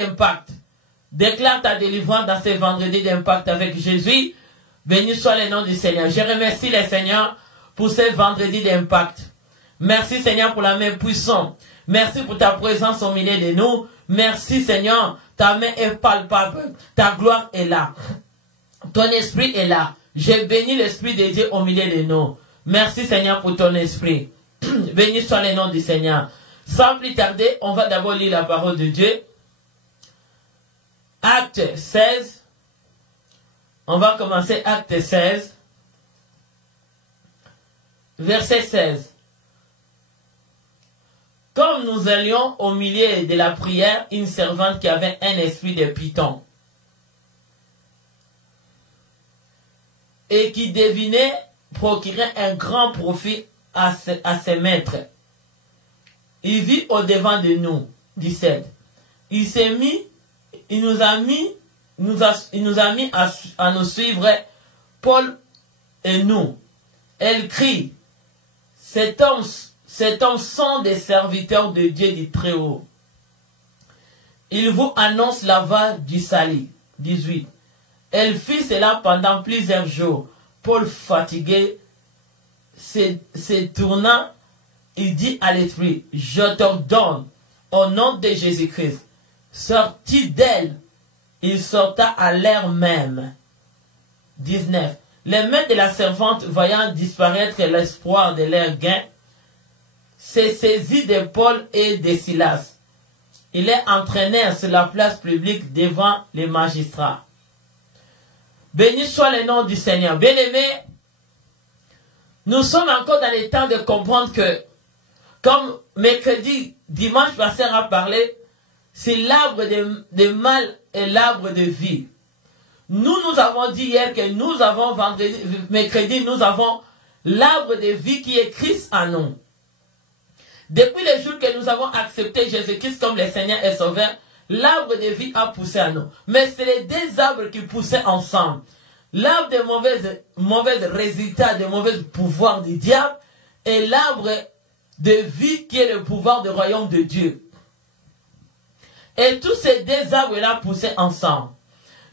Impact. Déclare ta délivrance dans ce vendredi d'impact avec Jésus. Béni soit le nom du Seigneur. Je remercie le Seigneur pour ce vendredi d'impact. Merci Seigneur pour la main puissante. Merci pour ta présence au milieu de nous. Merci Seigneur, ta main est palpable. Ta gloire est là. Ton esprit est là. J'ai béni l'esprit de Dieu au milieu de nous. Merci Seigneur pour ton esprit. Béni soit le nom du Seigneur. Sans plus tarder, on va d'abord lire la parole de Dieu. Acte 16. On va commencer Acte 16. Verset 16. Comme nous allions au milieu de la prière, une servante qui avait un esprit de python et qui devinait procurer un grand profit à ses maîtres. Il vit au devant de nous. 17. Il nous a mis à nous suivre, Paul et nous. Elle crie, cet homme sont des serviteurs de Dieu du Très-Haut. Il vous annonce la voie du salut. 18. Elle fit cela pendant plusieurs jours. Paul, fatigué, se tournant, il dit à l'esprit, je t'ordonne, au nom de Jésus-Christ, sorti d'elle, il sorta à l'air même. 19. Les mains de la servante, voyant disparaître l'espoir de leur gain, se saisit de Paul et de Silas. Ils les entraînèrent sur la place publique devant les magistrats. Béni soit le nom du Seigneur. Bien-aimés, nous sommes encore dans le temps de comprendre que, comme mercredi, dimanche, pasteur a parlé, c'est l'arbre de mal et l'arbre de vie. Nous avons dit hier que nous avons mercredi, nous avons l'arbre de vie qui est Christ en nous. Depuis le jour que nous avons accepté Jésus-Christ comme le Seigneur et Sauveur, l'arbre de vie a poussé à nous. Mais c'est les deux arbres qui poussaient ensemble. L'arbre de mauvais résultats, de mauvais pouvoirs du diable, et l'arbre de vie qui est le pouvoir du royaume de Dieu. Et tous ces deux arbres-là poussaient ensemble.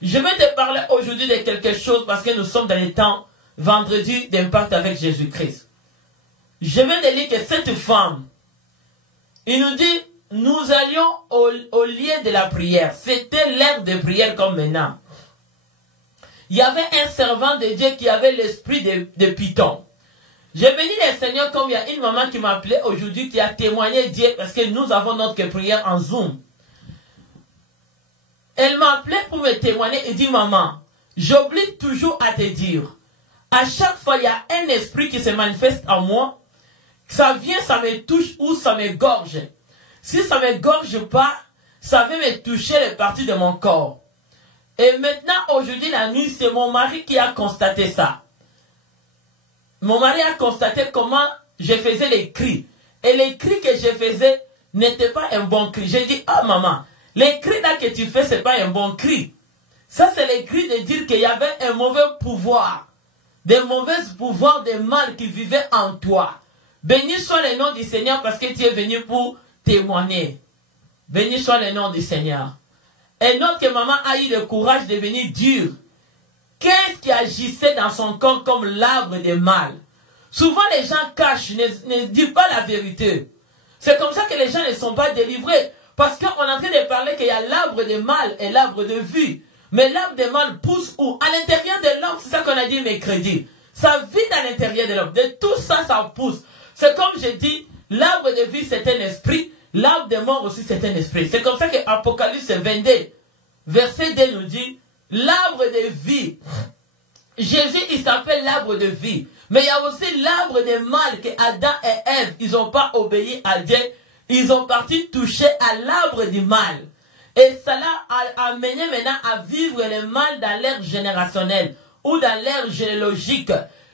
Je vais te parler aujourd'hui de quelque chose parce que nous sommes dans les temps vendredi d'impact avec Jésus-Christ. Je vais te lire que cette femme, il nous dit, nous allions au lieu de la prière. C'était l'heure de prière comme maintenant. Il y avait un servant de Dieu qui avait l'esprit de python. J'ai béni le Seigneur comme il y a une maman qui m'a appelé aujourd'hui qui a témoigné Dieu parce que nous avons notre prière en Zoom. Elle m'a appelé pour me témoigner et dit, maman, j'oublie toujours à te dire, à chaque fois il y a un esprit qui se manifeste en moi, ça vient, ça me touche ou ça me gorge. Si ça ne me gorge pas, ça va me toucher les parties de mon corps. Et maintenant, aujourd'hui, la nuit, c'est mon mari qui a constaté ça. Mon mari a constaté comment je faisais les cris. Et les cris que je faisais n'étaient pas un bon cri. J'ai dit, ah maman, les cris là que tu fais, ce n'est pas un bon cri. Ça, c'est les cris de dire qu'il y avait un mauvais pouvoir. Des mauvais pouvoirs de mal qui vivaient en toi. Béni soit le nom du Seigneur parce que tu es venu pour témoigner. Béni soit le nom du Seigneur. Et notre maman a eu le courage de venir dire qu'est-ce qui agissait dans son corps comme l'arbre de mal. Souvent les gens cachent, ne disent pas la vérité. C'est comme ça que les gens ne sont pas délivrés. Parce qu'on est en train de parler qu'il y a l'arbre de mal et l'arbre de vie. Mais l'arbre de mal pousse où? À l'intérieur de l'homme, c'est ça qu'on a dit mercredi. Ça vit à l'intérieur de l'homme. De tout ça, ça pousse. C'est comme je dis, l'arbre de vie c'est un esprit. L'arbre de mort aussi c'est un esprit. C'est comme ça que Apocalypse 22, verset 2 nous dit, l'arbre de vie. Jésus, il s'appelle l'arbre de vie. Mais il y a aussi l'arbre de mal que Adam et Ève, ils n'ont pas obéi à Dieu. Ils ont parti toucher à l'arbre du mal. Et cela a amené maintenant à vivre le mal dans l'ère générationnelle ou dans l'ère généalogique.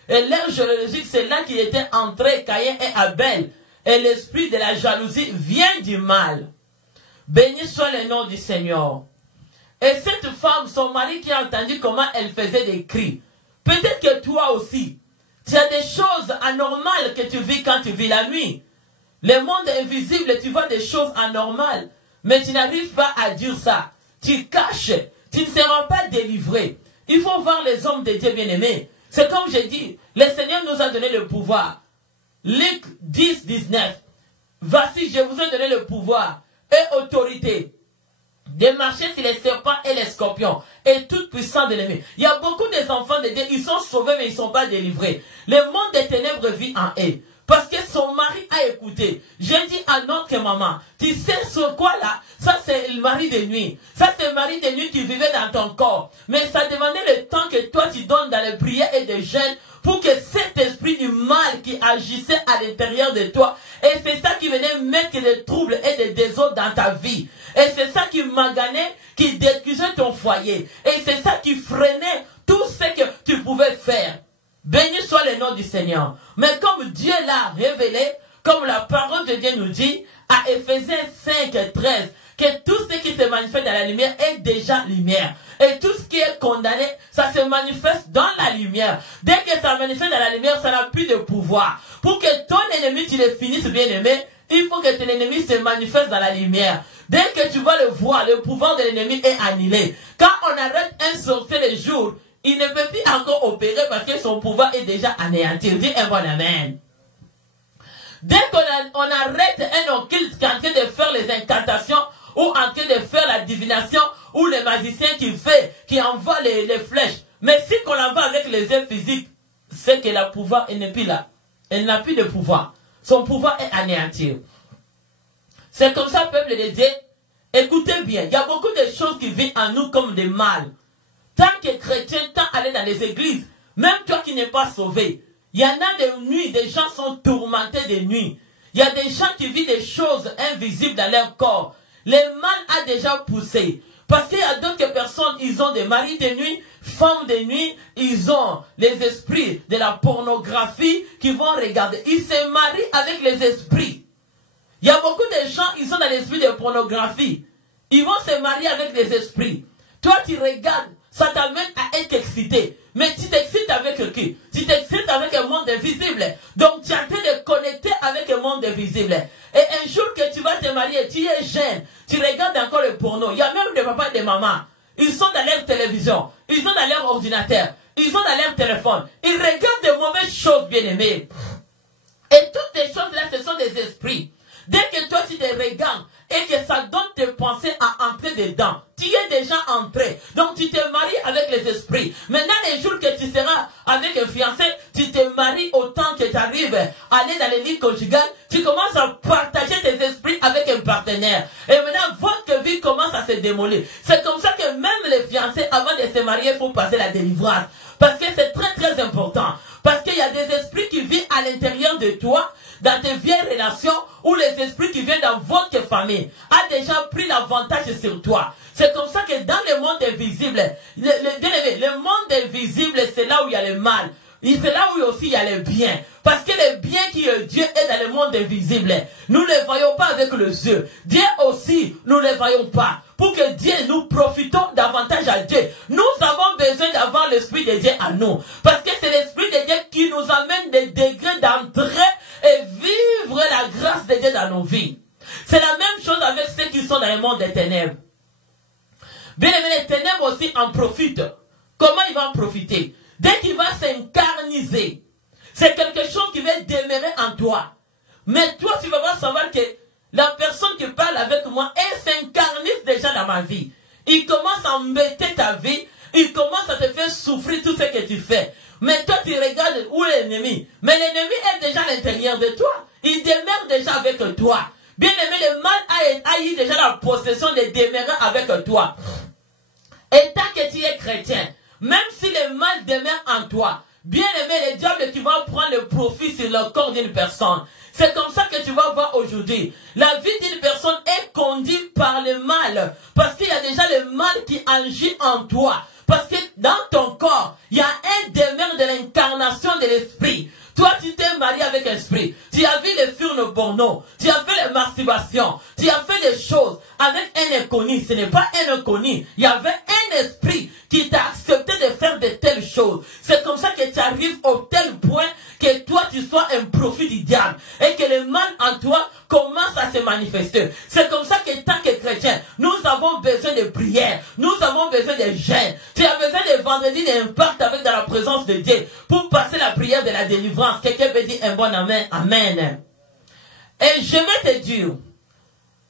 Et l'ère généalogique, c'est là qu'il était entré Caïn et Abel. Et l'esprit de la jalousie vient du mal. Béni soit le nom du Seigneur. Et cette femme, son mari qui a entendu comment elle faisait des cris. Peut-être que toi aussi, tu as des choses anormales que tu vis quand tu vis la nuit. Le monde invisible, tu vois des choses anormales. mais tu n'arrives pas à dire ça. Tu caches, tu ne seras pas délivré. Il faut voir les hommes de Dieu bien-aimés. C'est comme j'ai dit, le Seigneur nous a donné le pouvoir. Luc 10, 19. Voici, je vous ai donné le pouvoir et autorité de marcher sur les serpents et les scorpions et toute puissance de l'ennemi. Il y a beaucoup des enfants de Dieu, ils sont sauvés mais ils ne sont pas délivrés. Le monde des ténèbres vit en eux. Parce que son mari a écouté. J'ai dit à notre maman, tu sais ce quoi là? Ça c'est le mari de nuit. Ça c'est le mari de nuit qui vivait dans ton corps. Mais ça demandait le temps que toi tu donnes dans les prières et des jeûnes pour que cet esprit du mal qui agissait à l'intérieur de toi, et c'est ça qui venait mettre des troubles et des désordres dans ta vie. Et c'est ça qui maganait, qui détruisait ton foyer. Et c'est ça qui freinait tout ce que tu pouvais faire. Béni soit le nom du Seigneur. Mais comme Dieu l'a révélé, comme la parole de Dieu nous dit, à Éphésiens 5, 13, que tout ce qui se manifeste dans la lumière est déjà lumière. Et tout ce qui est condamné, ça se manifeste dans la lumière. Dès que ça manifeste dans la lumière, ça n'a plus de pouvoir. Pour que ton ennemi, tu le finisses bien aimé, il faut que ton ennemi se manifeste dans la lumière. Dès que tu vas le voir, le pouvoir de l'ennemi est annulé. Quand on arrête un sorcier le jour, il ne peut plus encore opérer parce que son pouvoir est déjà anéanti. Dis un bon amen. Dès qu'on arrête un occulte qui est en train de faire les incantations ou en train de faire la divination ou le magicien qui envoie les flèches. Mais si qu'on l'envoie avec les yeux physiques, c'est que le pouvoir n'est plus là. Elle n'a plus de pouvoir. Son pouvoir est anéanti. C'est comme ça, peuple de Dieu. Écoutez bien, il y a beaucoup de choses qui viennent en nous comme des mal. Tant que chrétien, tant aller dans les églises, même toi qui n'es pas sauvé, il y en a des nuits, des gens sont tourmentés de nuit. Il y a des gens qui vivent des choses invisibles dans leur corps. Le mal a déjà poussé. Parce qu'il y a d'autres personnes, ils ont des maris de nuit, femmes de nuit, ils ont les esprits de la pornographie qui vont regarder. Ils se marient avec les esprits. Il y a beaucoup de gens, ils sont dans l'esprit de pornographie. Ils vont se marier avec les esprits. Toi, tu regardes, ça t'amène à être excité. Mais tu t'excites avec qui? Tu t'excites avec un monde invisible. Donc, tu es en train de connecter avec un monde invisible. Et un jour que tu vas te marier, tu es jeune, tu regardes encore le porno. Il y a même des papas et des mamans. Ils sont dans leur télévision, ils sont dans leur ordinateur, ils sont dans leur téléphone. Ils regardent de mauvaises choses, bien-aimés. Et toutes ces choses-là, ce sont des esprits. Dès que toi, tu te regardes et que ça donne tes pensées à entrer dedans, tu es déjà entré. Donc, tu te maries avec les esprits. Maintenant, les jours que tu seras avec un fiancé, tu te maries autant que tu arrives à aller dans les lits conjugales, tu commences à partager tes esprits avec un partenaire. Et maintenant, votre vie commence à se démolir. C'est comme ça que même les fiancés, avant de se marier, il faut passer la délivrance. Parce que c'est très, très important. Parce qu'il y a des esprits qui vivent à l'intérieur de toi, dans tes vieilles relations, ou les esprits qui viennent dans votre famille, a déjà pris l'avantage sur toi. C'est comme ça que dans le monde invisible, le monde invisible, c'est là où il y a le mal. C'est là où aussi il y a le bien. Parce que le bien qui est Dieu est dans le monde invisible. Nous ne le voyons pas avec les yeux. Dieu aussi, nous ne le voyons pas. Pour que Dieu, nous profitons davantage à Dieu. Nous avons besoin d'avoir l'Esprit de Dieu à nous. Parce que c'est l'Esprit de Dieu qui nous amène des degrés d'entrée et vivre la grâce de Dieu dans nos vies. C'est la même chose avec ceux qui sont dans le monde des ténèbres. Bien aimé, les ténèbres aussi en profitent. Comment ils vont en profiter? Dès qu'il va s'incarniser, c'est quelque chose qui va demeurer en toi. Mais toi, tu vas pas savoir que la personne qui parle avec moi, elle s'incarnise déjà dans ma vie. Il commence à embêter ta vie. Il commence à te faire souffrir tout ce que tu fais. Mais toi, tu regardes où est l'ennemi. Mais l'ennemi est déjà à l'intérieur de toi. Il demeure déjà avec toi. Bien aimé, le mal a eu déjà la possession de demeurer avec toi. Et tant que tu es chrétien, même si le mal demeure en toi, bien aimé, le diable qui va prendre le profit sur le corps d'une personne. C'est comme ça que tu vas voir aujourd'hui. La vie d'une personne est conduite par le mal. Parce qu'il y a déjà le mal qui agit en toi. Parce que dans ton corps, il y a un demeure de l'incarnation de l'esprit. Toi, tu t'es marié avec l'esprit. Tu as vu les films porno. Tu as fait les masturbations. Tu as fait des choses avec un inconnu. Ce n'est pas un inconnu. Il y avait un esprit qui t'a accepté de faire de telles choses. C'est comme ça que tu arrives au tel point que toi tu sois un profit du diable et que le mal en toi commence à se manifester. C'est comme ça que tant que chrétiens, nous avons besoin de prière, nous avons besoin de jeûne. Tu as besoin de vendredi d'impact avec dans la présence de Dieu pour passer la prière de la délivrance. Quelqu'un peut dire un bon amen. Amen. Et je vais te dire,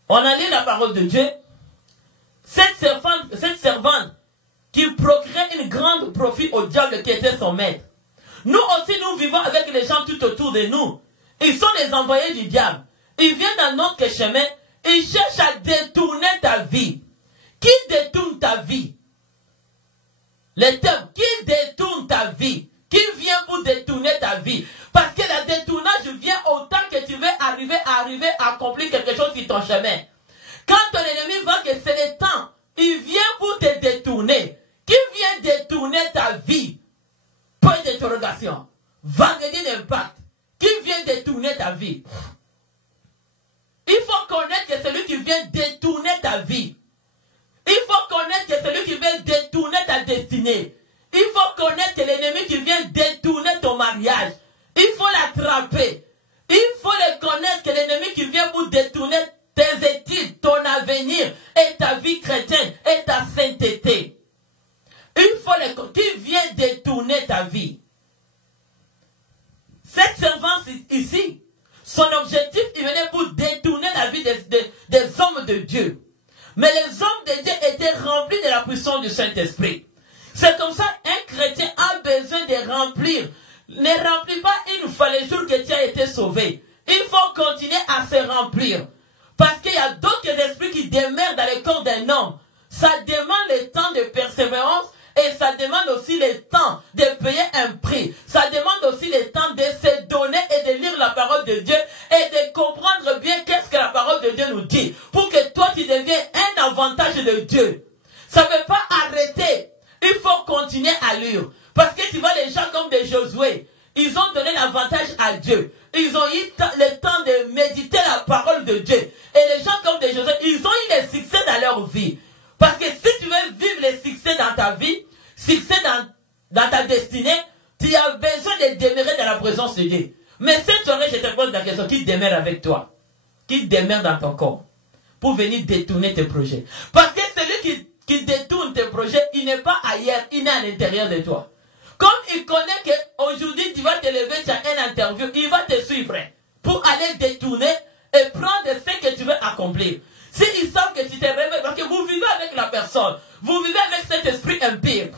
on a lu la parole de Dieu. Cette servante qui procurait une grande profit au diable qui était son maître. Nous aussi, nous vivons avec les gens tout autour de nous. Ils sont les envoyés du diable. Ils viennent dans notre chemin. Ils cherchent à détourner ta vie. Qui détourne ta vie? Le terme, qui détourne ta vie? Qui vient pour détourner ta vie? Parce que le détournage vient autant que tu veux arriver à accomplir quelque chose sur ton chemin. Quand ton ennemi voit que c'est le temps, il vient pour te détourner. Qui vient détourner ta vie? Point d'interrogation. Vendredi d'impact. Qui vient détourner ta vie? Il faut connaître que celui qui vient détourner ta vie. Il faut connaître que celui qui vient détourner ta destinée. Il faut connaître que l'ennemi qui vient détourner ton mariage. Il faut l'attraper. Il faut le connaître que l'ennemi qui vient pour détourner tes études, ton avenir et ta vie chrétienne et ta sainteté. Il faut le connaître. Qui vient détourner ta vie? Cette servante ici, son objectif, il venait pour détourner la vie des hommes de Dieu. Mais les hommes de Dieu étaient remplis de la puissance du Saint-Esprit. C'est comme ça un chrétien a besoin de remplir. Ne remplis pas une fois les jours que tu as été sauvé. Il faut continuer à se remplir. Parce qu'il y a d'autres esprits qui demeurent dans le corps d'un homme. Ça demande le temps de persévérance et ça demande aussi le temps de payer un prix. Ça demande aussi le temps de se donner et de lire la parole de Dieu et de comprendre bien qu'est-ce que la parole de Dieu nous dit. Pour que toi tu deviennes un avantage de Dieu. Ça ne veut pas arrêter. Il faut continuer à lire. Parce que tu vois les gens comme des Josué. Ils ont donné l'avantage à Dieu. Ils ont eu le temps de méditer la parole de Dieu. Et les gens comme des Josué, ils ont eu le succès dans leur vie. Parce que si tu veux vivre le succès dans ta vie, succès dans ta destinée, tu as besoin de demeurer dans la présence de Dieu. Mais cette soirée, je te pose la question, qui demeure avec toi? Qui demeure dans ton corps? Pour venir détourner tes projets. Parce que celui qui détourne tes projets, il n'est pas ailleurs, il est à l'intérieur de toi. Comme il connaît qu'aujourd'hui tu vas te lever, tu as une interview, il va te suivre pour aller détourner et prendre ce que tu veux accomplir. S'ils savent que tu te réveilles, parce que vous vivez avec la personne, vous vivez avec cet esprit impur.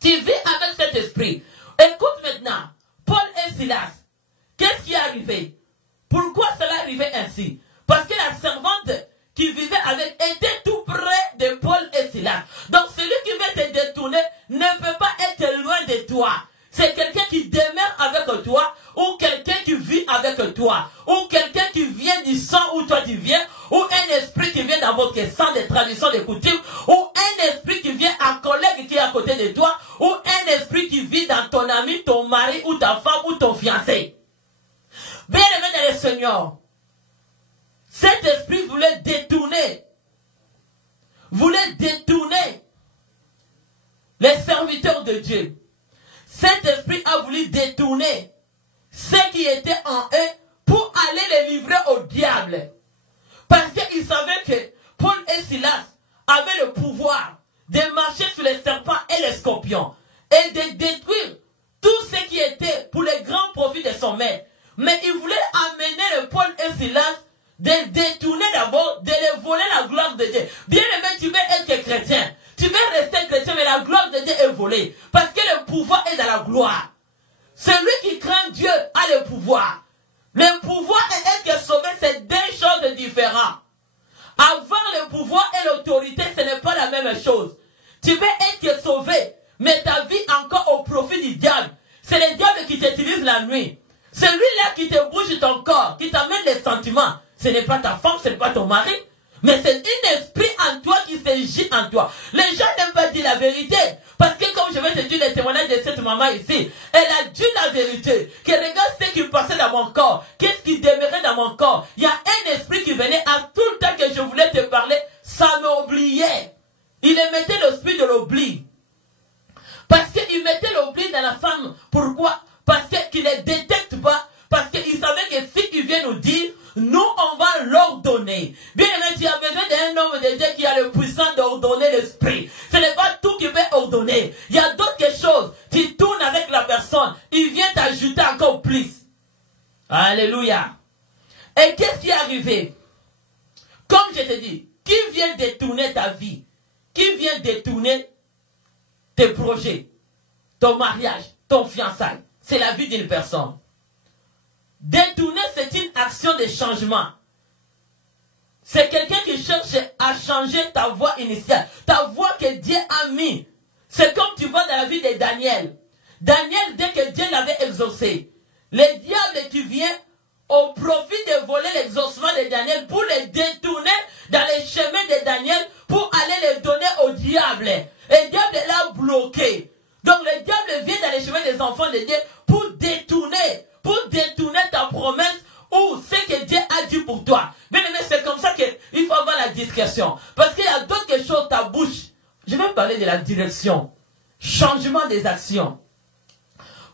Tu vis avec cet esprit. Écoute maintenant, Paul et Silas, qu'est-ce qui est arrivé? Pourquoi cela arrivait ainsi? Parce que la servante qui vivait avec était tout près de Paul et Silas. Donc celui qui veut te détourner ne peut pas être loin de toi. C'est quelqu'un qui demeure avec toi, ou quelqu'un qui vit avec toi, ou quelqu'un qui vient du sang où toi tu viens, ou un esprit qui vient dans votre sang de tradition, de coutume, ou un esprit qui vient à collègue qui est à côté de toi, ou un esprit qui vit dans ton ami, ton mari, ou ta femme, ou ton fiancé. Bien aimé dans le Seigneur, cet esprit voulait détourner les serviteurs de Dieu. Cet esprit a voulu détourner ceux qui étaient en eux pour aller les livrer au diable. Parce qu'ils savaient que Paul et Silas avaient le pouvoir de marcher sur les serpents et les scorpions et de détruire tout ce qui était pour le grand profit de son maître. Mais il voulait amener le Paul et Silas de détourner d'abord, de les voler la gloire de Dieu. Bien aimé, tu veux être chrétien. Tu veux rester chrétien, mais la gloire de Dieu est volée. Parce que le pouvoir est dans la gloire. Celui qui craint Dieu a le pouvoir. Le pouvoir et être sauvé, c'est deux choses différentes. Avoir le pouvoir et l'autorité, ce n'est pas la même chose. Tu veux être sauvé, mais ta vie encore au profit du diable. C'est le diable qui t'utilise la nuit. Celui-là qui te bouge ton corps, qui t'amène les sentiments. Ce n'est pas ta femme, ce n'est pas ton mari. Mais c'est un esprit en toi qui s'agit en toi. Les gens n'aiment pas dire la vérité. Parce que comme je vais te dire le témoignage de cette maman ici, elle a dit la vérité. Que regarde ce qui passait dans mon corps. Qu'est-ce qui demeurait dans mon corps. Il y a un esprit qui venait à tout le temps que je voulais te parler. Ça m'oubliait. Il mettait l'esprit de l'oubli. Parce qu'il mettait l'oubli dans la femme. Pourquoi? parce qu'il ne détecte pas, parce qu'il savait que s'il vient nous dire, nous, on va l'ordonner. Bien aimé, tu as besoin d'un homme de Dieu qui a le puissant d'ordonner l'esprit. Ce n'est pas tout qui peut ordonner. Il y a d'autres choses. Tu tournes avec la personne, il vient t'ajouter encore plus. Alléluia. Et qu'est-ce qui est arrivé? Comme je te dis, qui vient détourner ta vie? Qui vient détourner tes projets, ton mariage, ton fiançailles? C'est la vie d'une personne. Détourner, c'est une action de changement. C'est quelqu'un qui cherche à changer ta voie initiale, ta voie que Dieu a mis. C'est comme tu vois dans la vie de Daniel. Daniel, dès que Dieu l'avait exaucé, le diable qui vient au profit de voler l'exaucement de Daniel pour le détourner dans les chemins de Daniel pour aller le donner au diable. Et le diable l'a bloqué. Donc le diable vient dans les chemins des enfants de Dieu pour détourner ta promesse ou ce que Dieu a dit pour toi. Bien aimé, c'est comme ça qu'il faut avoir la discrétion. Parce qu'il y a d'autres choses, ta bouche. Je vais parler de la direction. Changement des actions.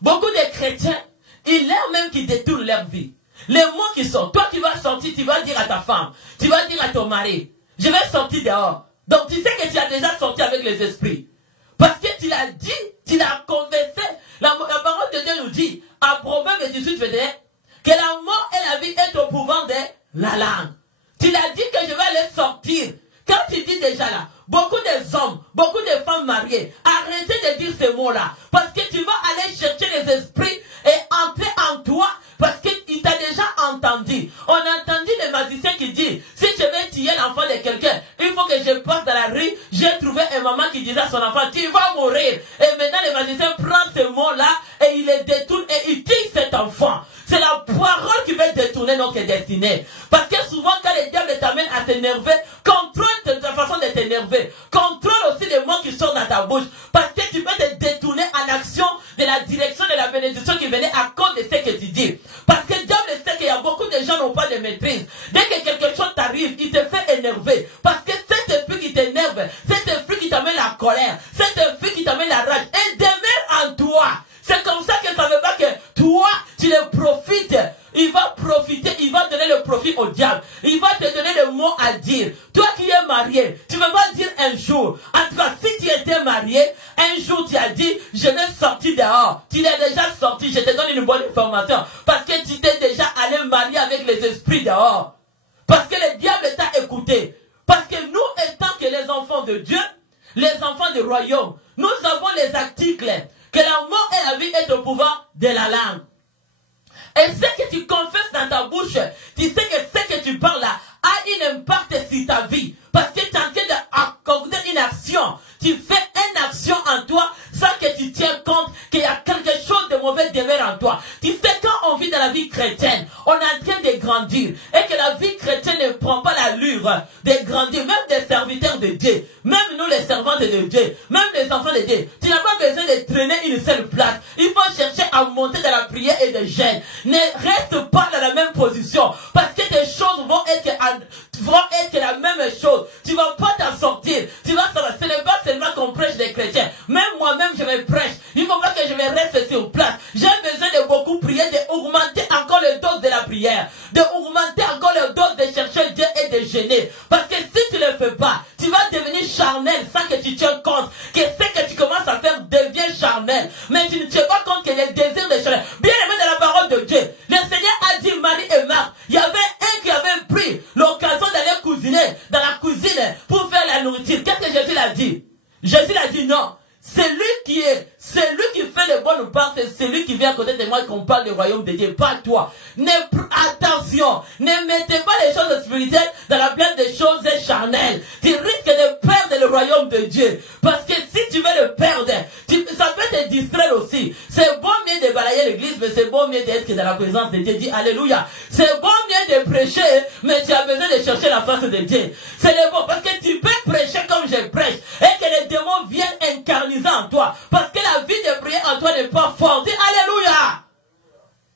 Beaucoup de chrétiens, il est même qui détournent leur vie. Les mots qui sont, toi qui vas sortir, tu vas dire à ta femme, tu vas dire à ton mari, je vais sortir dehors. Donc tu sais que tu as déjà sorti avec les esprits. Parce que tu l'as dit, tu l'as confessé. La parole de Dieu nous dit, à Proverbe 18, que la mort et la vie est au pouvoir de la langue. Tu l'as dit que je vais aller sortir. Quand tu dis déjà là, beaucoup des hommes, beaucoup de femmes mariées, arrêtez de dire ces mots-là. Parce que tu vas aller chercher les esprits et entrer en toi. Parce qu'il t'a déjà entendu. On a entendu les magiciens qui disent, si je vais tuer l'enfant de quelqu'un, il faut que je passe dans la rue. J'ai trouvé une maman qui disait à son enfant, tu vas mourir. Et maintenant les magiciens prennent ce mot-là et ils les détournent et ils tuent cet enfant. C'est la parole qui va détourner notre destinée. Parce que souvent quand le diable t'amène à t'énerver, contrôle ta façon de t'énerver. Contrôle aussi les mots qui sortent dans ta bouche. Parce que tu peux te détourner en action de la direction de la bénédiction qui venait à cause de ce que tu dis. Parce que le diable sait qu'il y a beaucoup de gens qui n'ont pas de maîtrise. Dès que quelque chose t'arrive, il te fait énerver. Parce que cet esprit qui t'énerve, cet esprit qui t'amène la colère, cet esprit qui t'amène la rage, il demeure en toi. C'est comme ça que ça veut pas que toi, tu le profites. Il va profiter, il va donner le profit au diable. Il va te donner le mot à dire. Toi qui es marié, tu ne peux pas dire un jour. En tout cas, si tu étais marié, un jour tu as dit, je vais sortir dehors. Tu l'as déjà sorti, je te donne une bonne information. Parce que tu t'es déjà allé marier avec les esprits dehors. Parce que le diable t'a écouté. Parce que nous, étant que les enfants de Dieu, les enfants du royaume, nous avons les articles que la mort et la vie est au pouvoir de la langue. Et ce que tu confesses dans ta bouche, tu sais que ce que tu parles là a un impact sur ta vie. Parce que tu es en train d'accorder une action. Tu fais une action en toi sans que tu tiens compte qu'il y a quelque chose de mauvais demeure en toi. Tu sais, quand on vit dans la vie chrétienne, on est en train de grandir. Et que la vie chrétienne ne prend pas l'allure de grandir. Même des serviteurs de Dieu. Même nous les servantes de Dieu. Même les enfants de Dieu. Tu n'as pas besoin de traîner une seule place. Il faut chercher à monter dans la prière et de jeûne. Ne reste pas dans la même position. Parce que tes choses vont être la même chose. Tu ne vas pas t'en sortir. Tu vas savoir. Ce n'est pas seulement qu'on prêche des chrétiens. Même moi-même, je me prêche. Il ne faut pas que je me reste sur place. J'ai besoin de beaucoup prier, d'augmenter encore le dose de la prière. D'augmenter encore le dose de chercher Dieu et de jeûner. Parce que si tu ne le fais pas, tu vas devenir charnel sans que tu tiennes compte que ce que tu commences à faire devient charnel. Mais tu ne tiens pas compte que les désirs de charnel. Bien aimé de la parole de Dieu, le Seigneur a dit Marie et Marthe, il y avait un qui avait pris l'occasion d'aller cuisiner dans la cuisine pour faire la nourriture. Qu'est-ce que Jésus l'a dit? Jésus l'a dit non. Celui qui fait les bonnes parts, c'est celui qui vient à côté de moi et qu'on parle du royaume de Dieu, pas toi. Attention, ne mettez pas les choses spirituelles dans la place des choses charnelles. Tu risques de perdre le royaume de Dieu. Parce que si tu veux le perdre, ça peut te distraire aussi. C'est bon mieux de balayer l'église, mais c'est bon mieux d'être dans la présence de Dieu. Dis Alléluia. C'est bon mieux de prêcher, mais tu as besoin de chercher la face de Dieu. C'est le bon, parce que tu peux prêcher comme je prêche, et que les démons viennent incarniser en toi. Parce que la vie de prière en toi n'est pas forte. Dis Alléluia.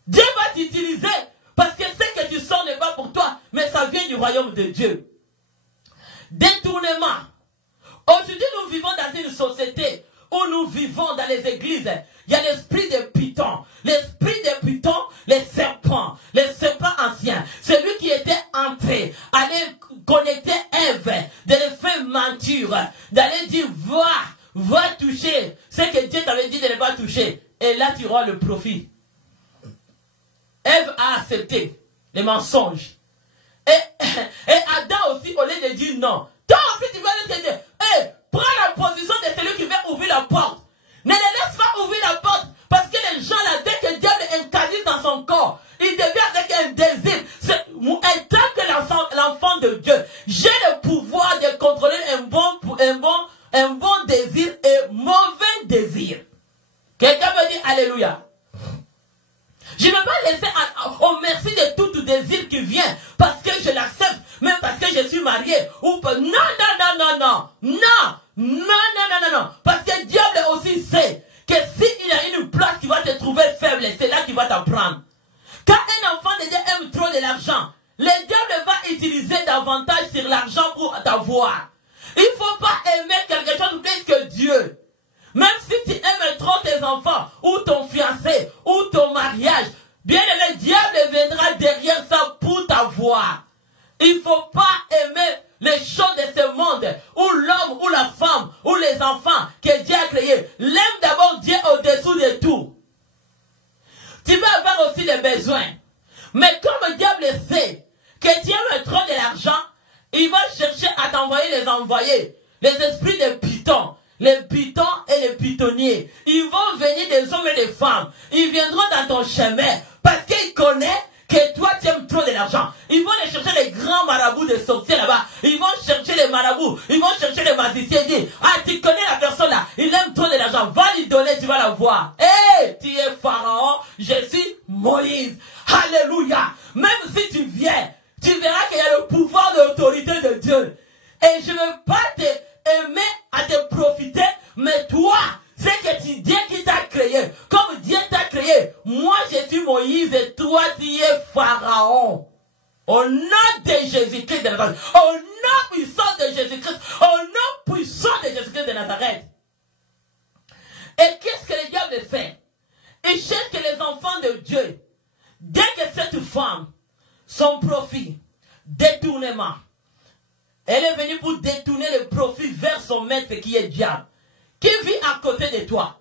Dieu va t'utiliser. Parce que ce que tu sens n'est pas pour toi, mais ça vient du royaume de Dieu. Détournement. Aujourd'hui, nous vivons dans une société où nous vivons dans les églises. il y a l'esprit de Python. L'esprit de Python, les serpents anciens. Celui qui était entré, aller connecter Ève, de les faire mentir, d'aller dire, va toucher ce que Dieu t'avait dit de ne pas toucher. Et là, tu auras le profit. Ève a accepté les mensonges. Et Adam aussi, au lieu de dire non, toi aussi tu vas lui dire, hey, prends la position de celui qui veut ouvrir la porte. Ne le laisse pas ouvrir la porte, parce que les gens là, dès que le diable incarne dans son corps, il devient avec un désir. Et tant que l'enfant de Dieu, j'ai le pouvoir de contrôler un bon désir et mauvais désir. Quelqu'un me dit Alléluia. Je ne vais pas laisser au merci de tout désir qui vient parce que je l'accepte, même parce que je suis marié. Ou pas. Non. Parce que le diable aussi sait que s'il y a une place qui va te trouver faible, c'est là qu'il va t'apprendre. Quand un enfant de Dieu aime trop de l'argent, le diable va utiliser davantage sur l'argent pour t'avoir. Il ne faut pas aimer quelque chose de plus que Dieu. Même si tu aimes trop tes enfants, ou ton fiancé, ou ton mariage, bien aimé, le diable viendra derrière ça pour t'avoir. Il ne faut pas aimer les choses de ce monde, ou l'homme, ou la femme, ou les enfants que Dieu a créés. L'aime d'abord Dieu au-dessous de tout. Tu vas avoir aussi des besoins. Mais comme le diable sait que tu aimes trop de l'argent, il va chercher à t'envoyer les esprits de Python. Les pythons et les pythonniers, ils vont venir des hommes et des femmes. Ils viendront dans ton chemin parce qu'ils connaissent que toi tu aimes trop de l'argent. Ils vont aller chercher les grands marabouts de sorciers là-bas. Ils vont chercher les marabouts. Ils vont chercher les magiciens. Ils disent, ah, tu connais la personne là. Il aime trop de l'argent. Va lui donner, tu vas la voir. Hé, tu es Pharaon. Je suis Moïse. Alléluia. Même si tu viens, tu verras qu'il y a le pouvoir de l'autorité de Dieu. Et je ne veux pas aimer à te profiter, mais toi, c'est que Dieu qui t'a créé. Comme Dieu t'a créé, moi je suis Moïse et toi tu es Pharaon. Au nom de Jésus-Christ de Nazareth, au nom puissant de Jésus-Christ, au nom puissant de Jésus-Christ de Nazareth. Et qu'est-ce que le diable fait? Il cherche que les enfants de Dieu, dès que cette femme, son profit, détournement, elle est venue pour détourner le profit vers son maître qui est diable, qui vit à côté de toi,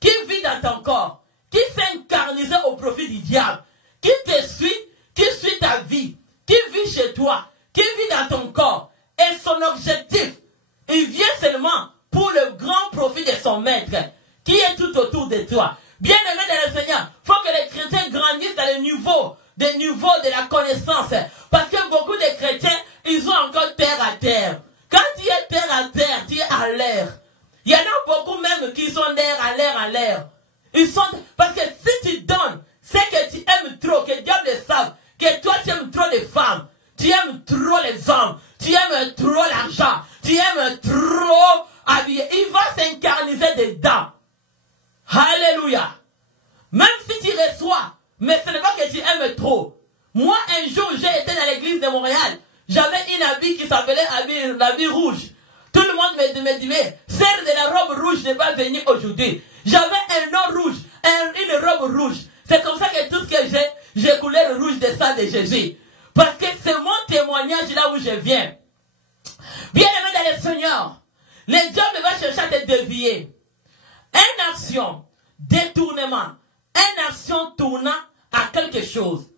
qui vit dans ton corps, qui s'est incarnisé au profit du diable, qui te suit, qui suit ta vie, qui vit chez toi, qui vit dans ton corps. Et son objectif, il vient seulement pour le grand profit de son maître, qui est tout autour de toi. Bien aimé de le Seigneur, il faut que les chrétiens grandissent dans le niveau de la connaissance. Parce que beaucoup de chrétiens, ils ont encore terre à terre. Quand tu es terre à terre, tu es à l'air. Il y en a beaucoup même qui sont en l'air. Ils sont, parce que si tu donnes, c'est que tu aimes trop, que Dieu le sache, que toi tu aimes trop les femmes, tu aimes trop les hommes, tu aimes trop l'argent, tu aimes trop habiller. Il va s'incarniser dedans. Alléluia. Même si tu reçois, mais ce n'est pas que tu aimes trop. Moi, un jour, j'ai été dans l'église de Montréal. J'avais une habit qui s'appelait l'habit rouge. Tout le monde me dit, mais celle de la robe rouge n'est pas venue aujourd'hui. J'avais un nom rouge, une robe rouge. C'est comme ça que tout ce que j'ai couleur rouge de ça de Jésus. Parce que c'est mon témoignage là où je viens. Bien aimé dans le Seigneur, le diable va chercher à te dévier. Une action, détournement, une action tournant à quelque chose.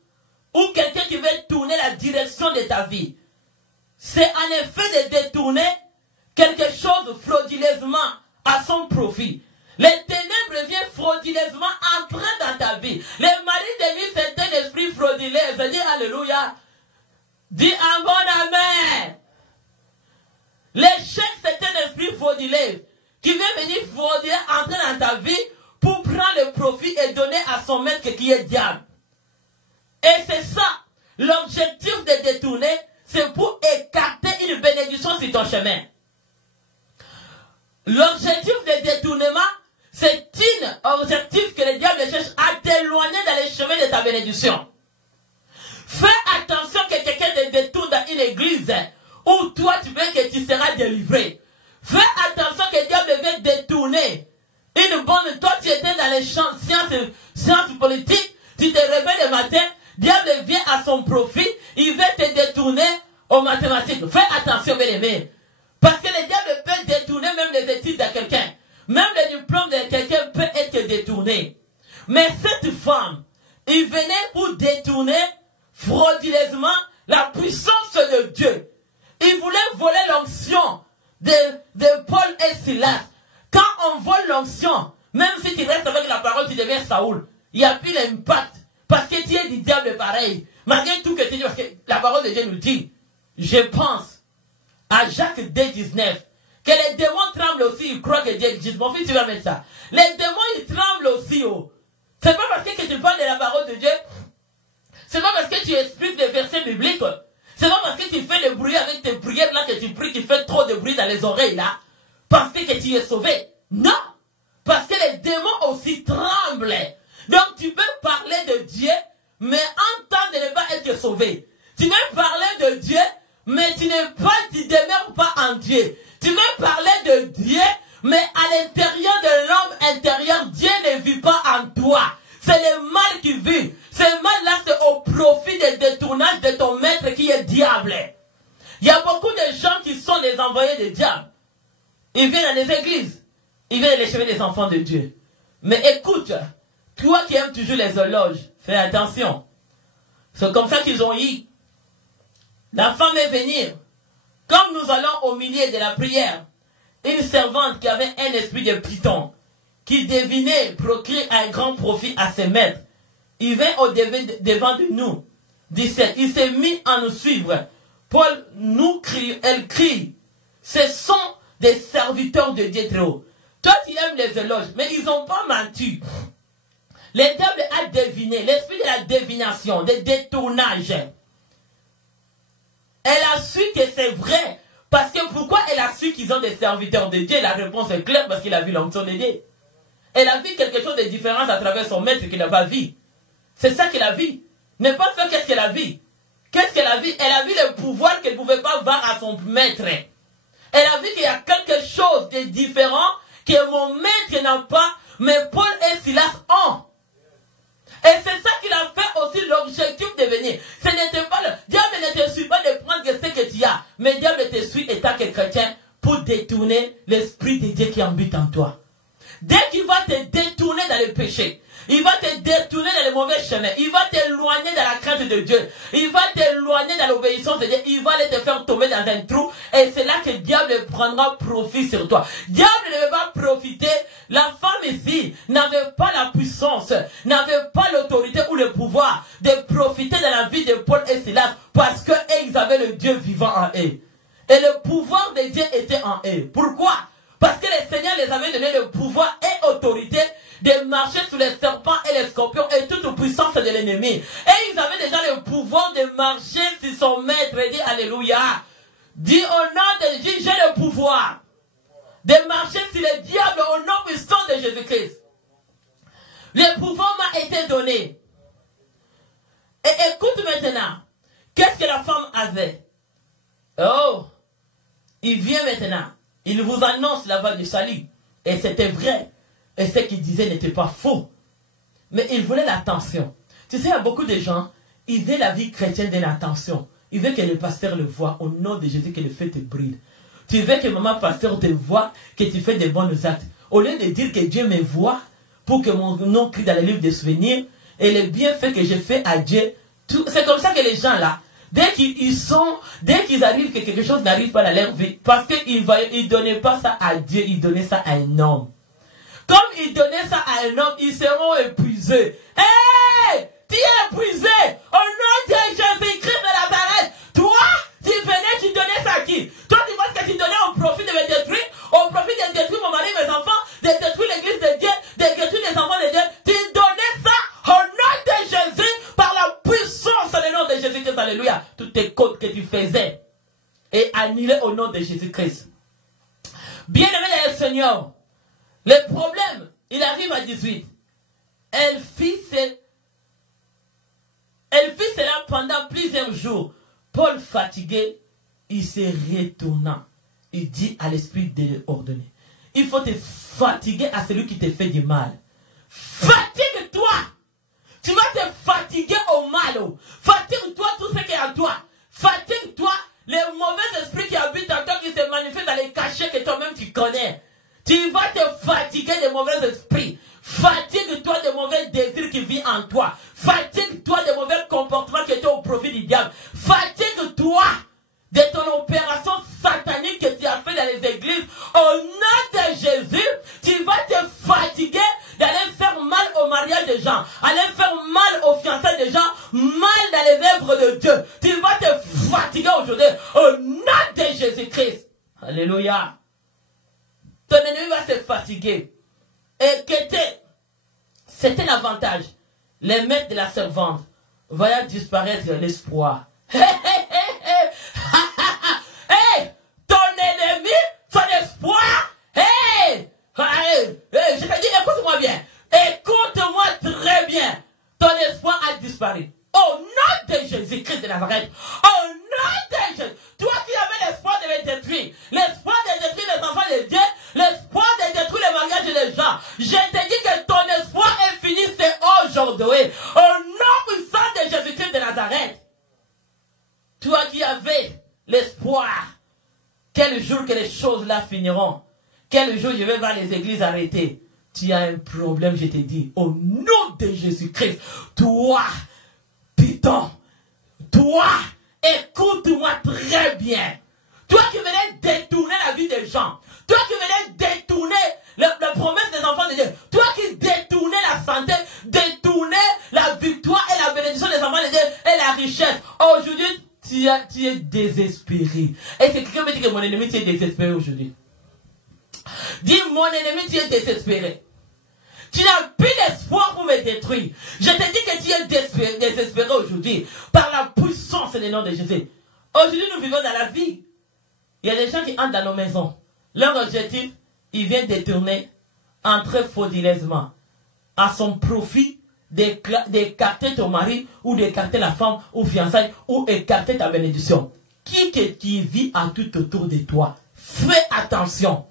Ou quelqu'un qui veut tourner la direction de ta vie. C'est en effet de détourner quelque chose frauduleusement à son profit. Les ténèbres viennent frauduleusement entrer dans ta vie. Les maris de vie, c'est un esprit frauduleux. Je dis Alléluia. Dis un bon Amen. L'échec, c'est un esprit frauduleux qui vient venir frauduler, entrer dans ta vie pour prendre le profit et donner à son maître qui est diable. Et c'est ça, l'objectif de détourner, c'est pour écarter une bénédiction sur ton chemin. L'objectif de détournement, c'est un objectif que le diable cherche à t'éloigner dans les chemins de ta bénédiction. Fais attention que quelqu'un te détourne dans une église où toi tu veux que tu seras délivré. Fais attention que le diable veut détourner Une bonne, toi tu étais dans les sciences politiques, tu te réveilles le matin, diable vient à son profit, il veut te détourner aux mathématiques. Fais attention, bien aimé. Parce que le diable peut détourner même les études de quelqu'un. Même le diplôme de quelqu'un peut être détourné. Mais cette femme, il venait pour détourner frauduleusement la puissance de Dieu. Il voulait voler l'onction de Paul et Silas. Quand on vole l'onction, même si tu restes avec la parole, tu deviens Saoul. Il n'y a plus l'impact. Parce que tu es du diable pareil. Malgré tout que tu dis, parce que la parole de Dieu nous dit, je pense à Jacques 2,19, que les démons tremblent aussi, ils croient que Dieu existe. Mon fils, tu vas mettre ça. Les démons, ils tremblent aussi. Oh. C'est pas parce que tu parles de la parole de Dieu, c'est pas parce que tu expliques des versets bibliques, c'est pas parce que tu fais le bruit avec tes prières là que tu pries, tu fais trop de bruit dans les oreilles là, parce que tu es sauvé. Non! Parce que les démons aussi tremblent. Donc tu peux parler de Dieu, mais en temps de ne pas être sauvé. Tu veux parler de Dieu, mais tu ne demeures pas en Dieu. Tu veux parler de Dieu, mais à l'intérieur de l'homme intérieur, Dieu ne vit pas en toi. C'est le mal qui vit. Ce mal-là, c'est au profit des détournages de ton maître qui est diable. Il y a beaucoup de gens qui sont les envoyés des diables. Ils viennent dans les églises. Ils viennent les cheveux des enfants de Dieu. Mais écoute, toi qui aimes toujours les éloges, fais attention. C'est comme ça qu'ils ont eu. La femme est venue. Comme nous allons au milieu de la prière, une servante qui avait un esprit de python, qui devinait procurer un grand profit à ses maîtres, il vint devant de nous. 17. Il s'est mis à nous suivre. Paul nous crie, elle crie. Ce sont des serviteurs de Dieu très haut. Toi, tu aimes les éloges, mais ils n'ont pas menti. Le diable a deviné, l'esprit de la divination, des détournages. Elle a su que c'est vrai. Parce que pourquoi elle a su qu'ils ont des serviteurs de Dieu? La réponse est claire, parce qu'il a vu l'onction de Dieu. Elle a vu quelque chose de différent à travers son maître qu'il n'a pas vu. C'est ça qu'elle a vu. N'est pas ça qu'est-ce qu'elle a vu. Qu'est-ce qu'elle a vu? Elle a vu le pouvoir qu'elle ne pouvait pas voir à son maître. Elle a vu qu'il y a quelque chose de différent que mon maître n'a pas, mais Paul et Silas ont. Et c'est ça qu'il a fait aussi l'objectif de venir. Ce n'était pas le diable ne te suit pas de prendre ce que tu as, mais le diable te suit étant que chrétien pour détourner l'esprit de Dieu qui habite en toi. Dès qu'il va te détourner dans le péché, il va te détourner dans les mauvais chemins, il va t'éloigner dans la crainte de Dieu, il va t'éloigner dans l'obéissance de Dieu, il va aller te faire tomber dans un trou, et c'est là que le diable prendra profit sur toi. Le diable ne va pas profiter. La femme ici n'avait pas la puissance, n'avait pas l'autorité ou le pouvoir de profiter de la vie de Paul et Silas, parce qu'ils avaient le Dieu vivant en eux. Et le pouvoir de Dieu était en eux. Pourquoi? Parce que le Seigneur les avait donné le pouvoir et autorité de marcher sur les serpents et les scorpions et toute puissance de l'ennemi. Et ils avaient déjà le pouvoir de marcher sur son maître. Et dit Alléluia. Dis au nom de Jésus, j'ai le pouvoir de marcher sur le diable au nom puissant de Jésus-Christ. Le pouvoir m'a été donné. Et écoute maintenant, qu'est-ce que la femme avait? Oh, il vient maintenant. Il vous annonce la voie du salut. Et c'était vrai. Et ce qu'il disait n'était pas faux. Mais il voulait l'attention. Tu sais, il y a beaucoup de gens, ils veulent la vie chrétienne de l'attention. Ils veulent que le pasteur le voie. Au nom de Jésus, que le feu te brille. Tu veux que maman pasteur te voie, que tu fais des bons actes. Au lieu de dire que Dieu me voit, pour que mon nom crie dans le livre des souvenirs, et les bienfaits que j'ai fait à Dieu, c'est comme ça que les gens là, dès qu'ils arrivent, que quelque chose n'arrive pas dans leur vie, parce qu'ils ne donnaient pas ça à Dieu, ils donnaient ça à un homme. Comme ils donnaient ça à un homme, ils seront épuisés. Hé! Tu es épuisé! Au nom de Jésus-Christ de Nazareth! Toi, tu venais, tu donnais ça à qui? Toi, tu penses que tu donnais au profit de me détruire, au profit de détruire mon mari, mes enfants, de détruire l'église de Dieu, de détruire les enfants de Dieu. Tu donnais ça au nom de Jésus, par la puissance du nom de Jésus-Christ. Alléluia. Toutes tes côtes que tu faisais et annulées au nom de Jésus-Christ. Bien-aimé dans le Seigneur, le problème, il arrive à 18. Elle fit cela pendant plusieurs jours. Paul, fatigué, il se retourna. Il dit à l'esprit de l'ordonner. il faut te fatiguer à celui qui te fait du mal. Fatigue-toi. Tu vas te fatiguer au mal. Fatigue-toi tout ce qui est en toi. Fatigue-toi les mauvais esprits qui habitent en toi, qui se manifestent dans les cachets que toi-même tu connais. Tu vas te fatiguer des mauvais esprits. Fatigue-toi des mauvais désirs qui vivent en toi. Fatigue-toi des mauvais comportements qui étaient au profit du diable. Fatigue-toi de ton opération satanique que tu as fait dans les églises. Au nom de Jésus, tu vas te fatiguer d'aller faire mal au mariage des gens, aller faire mal aux fiançailles des gens, mal dans les œuvres de Dieu. Tu vas te fatiguer aujourd'hui au nom de Jésus-Christ. Alléluia. Ton ennemi va se fatiguer. Et c'était l'avantage. Les maîtres de la servante voyaient disparaître l'espoir. Ton ennemi, son espoir. Je te dis, écoute-moi bien. Écoute-moi très bien. Ton espoir a disparu. Au nom de Jésus-Christ de Nazareth. Au nom de Jésus. Toi qui avais l'espoir de les détruire. L'espoir de détruire les enfants de Dieu. L'espoir de détruire les mariages des gens. Je te dis que ton espoir est fini. C'est aujourd'hui. Au nom puissant de Jésus-Christ de Nazareth. Toi qui avais l'espoir. Quel jour que les choses là finiront. Quel jour je vais voir les églises arrêtées. Tu as un problème, je te dis. Au nom de Jésus-Christ. Toi, putain. Toi, écoute-moi très bien. Toi qui venais détourner la vie des gens. Toi qui venais détourner la promesse des enfants de Dieu. Toi qui détournais la santé, détournais la victoire et la bénédiction des enfants de Dieu et la richesse. Aujourd'hui, tu es désespéré. Et c'est quelqu'un qui me dit que mon ennemi, tu es désespéré aujourd'hui. Dis, mon ennemi, tu es désespéré. Tu n'as plus d'espoir pour me détruire. Je te dis que tu es désespéré aujourd'hui. Par la puissance du nom de Jésus. Aujourd'hui, nous vivons dans la vie. Il y a des gens qui entrent dans nos maisons. Leur objectif, ils viennent détourner, entrer frauduleusement, à son profit, d'écarter ton mari, ou d'écarter la femme, ou fiançailles, ou écarter ta bénédiction. Qui vit à tout autour de toi, fais attention.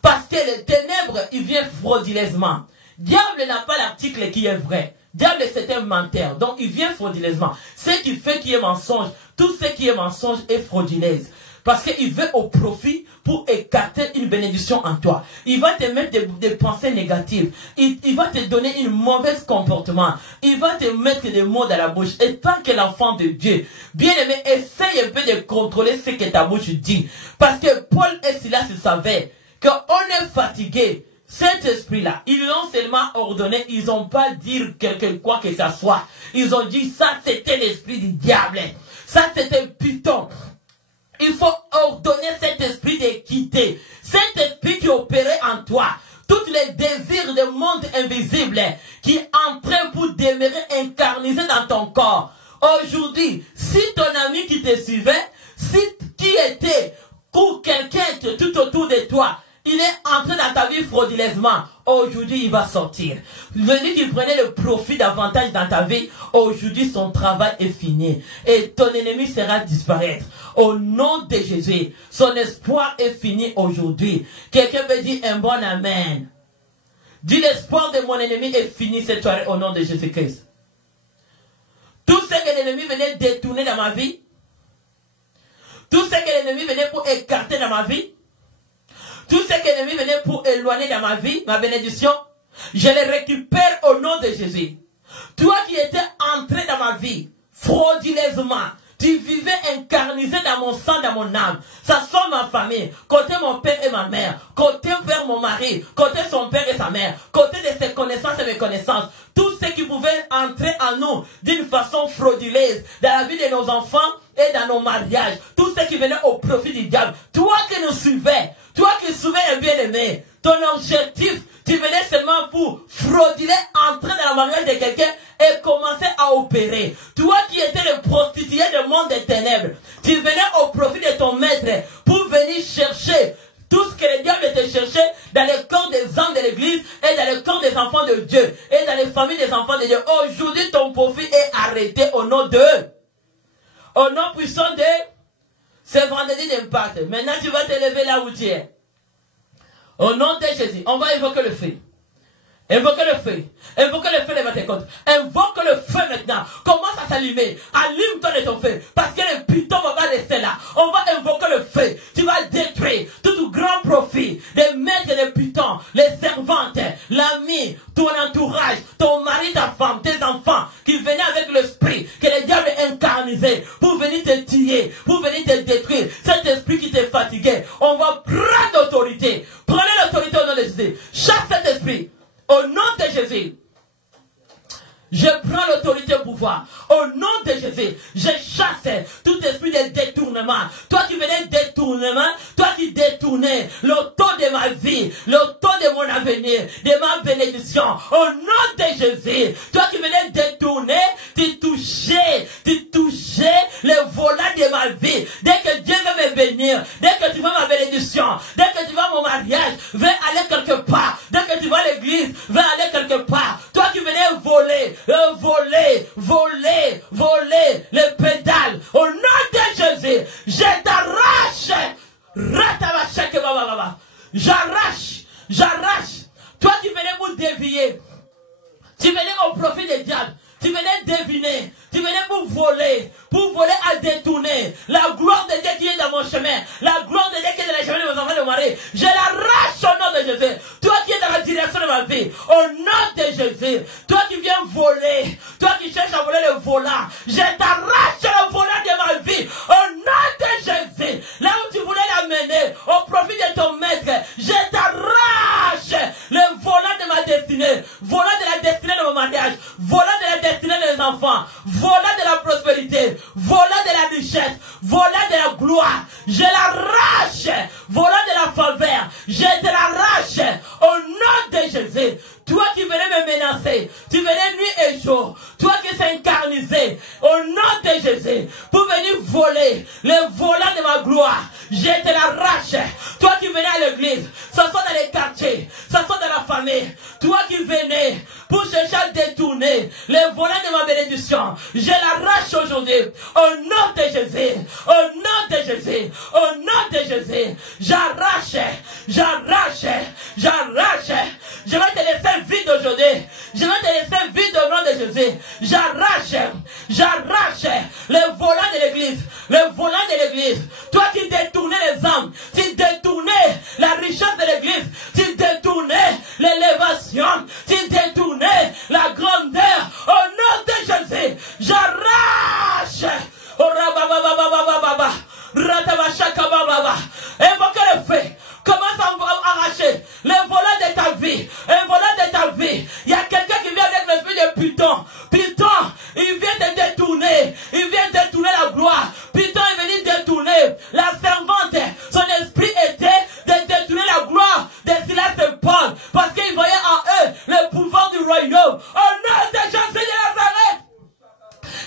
Parce que les ténèbres, ils viennent frauduleusement. Diable n'a pas l'article qui est vrai. Diable, c'est un menteur. Donc, il vient frauduleusement. Ce qui fait qu'il est mensonge, tout ce qui est mensonge est frauduleuse. Parce qu'il veut au profit pour écarter une bénédiction en toi. Il va te mettre des pensées négatives. Il va te donner un mauvais comportement. Il va te mettre des mots dans la bouche. Et tant que l'enfant de Dieu, bien aimé, essaye un peu de contrôler ce que ta bouche dit. Parce que Paul et Silas savaient qu'on est fatigué. Cet esprit-là, ils l'ont seulement ordonné, ils n'ont pas dit quoi que ça soit. Ils ont dit, ça c'était l'esprit du diable. Ça c'était Python. Il faut ordonner cet esprit de quitter. Cet esprit qui opérait en toi. Tous les désirs du monde invisible qui entraient pour demeurer incarnisés dans ton corps. Aujourd'hui, si ton ami qui te suivait, si qui était ou quelqu'un tout autour de toi, il est entré dans ta vie frauduleusement. Aujourd'hui, il va sortir. Celui qui prenait le profit davantage dans ta vie, aujourd'hui, son travail est fini. Et ton ennemi sera disparaître. Au nom de Jésus, son espoir est fini aujourd'hui. Quelqu'un veut dire un bon amen. Dis, l'espoir de mon ennemi est fini cette soirée au nom de Jésus-Christ. Tout ce que l'ennemi venait détourner dans ma vie, tout ce que l'ennemi venait pour écarter dans ma vie, tout ce que l'ennemi venait pour éloigner dans ma vie, ma bénédiction, je les récupère au nom de Jésus. Toi qui étais entré dans ma vie, frauduleusement, tu vivais incarnisé dans mon sang, dans mon âme. Ça soit ma famille, côté mon père et ma mère, côté vers mon mari, côté son père et sa mère, côté de ses connaissances et mes connaissances. Tout ce qui pouvait entrer en nous d'une façon frauduleuse dans la vie de nos enfants et dans nos mariages. Tout ce qui venait au profit du diable. Toi qui nous suivais, toi qui suivais un bien-aimé, ton objectif, tu venais seulement pour frauduler, entrer dans le mariage de quelqu'un et commencer à opérer. Toi qui étais le prostitué du monde des ténèbres, tu venais au profit de ton maître pour venir chercher tout ce que le diable te cherchait dans le corps des hommes de l'église et dans le corps des enfants de Dieu et dans les familles des enfants de Dieu. Aujourd'hui, ton profit est arrêté au nom de... Au nom puissant de... C'est vendredi d'impact. Maintenant, tu vas te lever là où tu es. Au nom de Jésus, on va évoquer le feu. Invoquez le feu. Invoquez le feu de Pentecôte. Invoque le feu maintenant. Commence à s'allumer. Allume-toi de ton feu. Parce que le piton va pas rester là. On va invoquer le feu. Tu vas détruire tout grand profit. Les maîtres des pitons, les servantes, l'ami, ton entourage, ton mari, ta femme, tes enfants qui venaient avec l'esprit que le diable incarnisé pour venir te tuer, pour venir te détruire. Cet esprit qui t'est fatigué. On va prendre l'autorité. Prenez l'autorité au nom de Jésus. Chasse cet esprit. Au nom de Jésus, je prends l'autorité au pouvoir. Au nom de Jésus, je chasse tout esprit de détournement. Toi qui venais détournement, toi qui détournais l'auto de ma vie, l'auto de mon avenir, de ma bénédiction. Au nom de Jésus, toi qui venais détourner, tu touchais les volants de ma vie. Dès que Dieu veut me bénir, dès que tu vois ma bénédiction, dès que tu vois mon mariage, va aller quelque part. Dès que tu vois l'église, va aller quelque part. Toi qui venais voler les pédales. Au nom de Jésus, je t'arrache. J'arrache. Toi qui venais vous dévier, tu venais au profit des diables. Tu venais deviner, tu venais pour voler à détourner la gloire de Dieu qui est dans mon chemin, la gloire de Dieu qui est dans les chemins de mes enfants de mari. Je l'arrache au nom de Jésus. Toi qui es dans la direction de ma vie, au nom de Jésus. Toi qui viens voler, toi qui cherches à voler le volant, je t'arrache le volant de ma vie, au nom de Jésus. Là où tu voulais l'amener, au profit de ton maître, je t'arrache le volant de ma destinée, volant de la destinée de mon mariage, volant de la destinée de mes enfants, volant de la prospérité, volant de la richesse, volant de la gloire. Je l'arrache, volant de la faveur, je te l'arrache au nom de Jésus. Toi qui venais me menacer, tu venais nuit et jour, toi qui s'est incarnisé au nom de Jésus pour venir voler le volant de ma gloire, je te l'arrache. Toi qui venais à l'église, ce soit dans les quartiers, ce soit dans la famille, toi qui venais pour chercher à détourner le volant de ma bénédiction, je l'arrache aujourd'hui au nom de Jésus, au nom de Jésus, au nom de Jésus. J'arrache. Je vais te laisser vide aujourd'hui. Je vais te laisser vide au nom de Jésus. J'arrache le volant de l'église. Le volant de l'église. Toi qui détournais les âmes, tu détournais la richesse de l'église, tu détournais l'élévation, tu détournais la grandeur. Au nom de Jésus, j'arrache. Invoquez le feu. Commence à arracher le volant de ta vie. Un volant de ta vie. Il y a quelqu'un qui vient avec l'esprit de Python. Python, il vient te détourner. Il vient détourner la gloire. Python est venu détourner la servante. Son esprit était de détourner la gloire de Silas et Paul. Parce qu'il voyait en eux le pouvoir du royaume. Au nom de Jésus de Nazareth.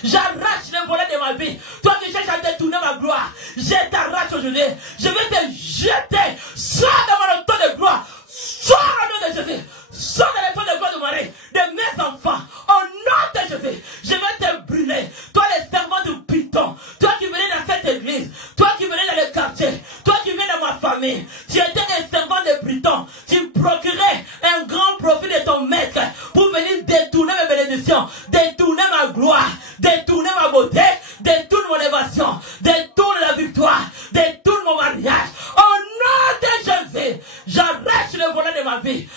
J'arrache le volet de ma vie. Toi qui cherches à détourner ma gloire, je t'arrache aujourd'hui. Je vais te jeter. Sors de mon auto de gloire. Sors au nom de Jésus. Sors de l'auto de gloire de Marie, de mes enfants. Au nom de Jésus, je vais te brûler. Toi les servants du Python. Toi qui venais dans cette église. Toi qui venais dans le quartier. Toi qui venais dans ma famille. Tu étais un servant de Python. Tu procurais un grand profit de ton maître pour venir détourner mes bénédictions, détourner ma gloire, détourner ma beauté, détourner mon évasion, détourner la victoire, détourner mon mariage. Au nom de Jésus, j'arrache le volant de ma vie.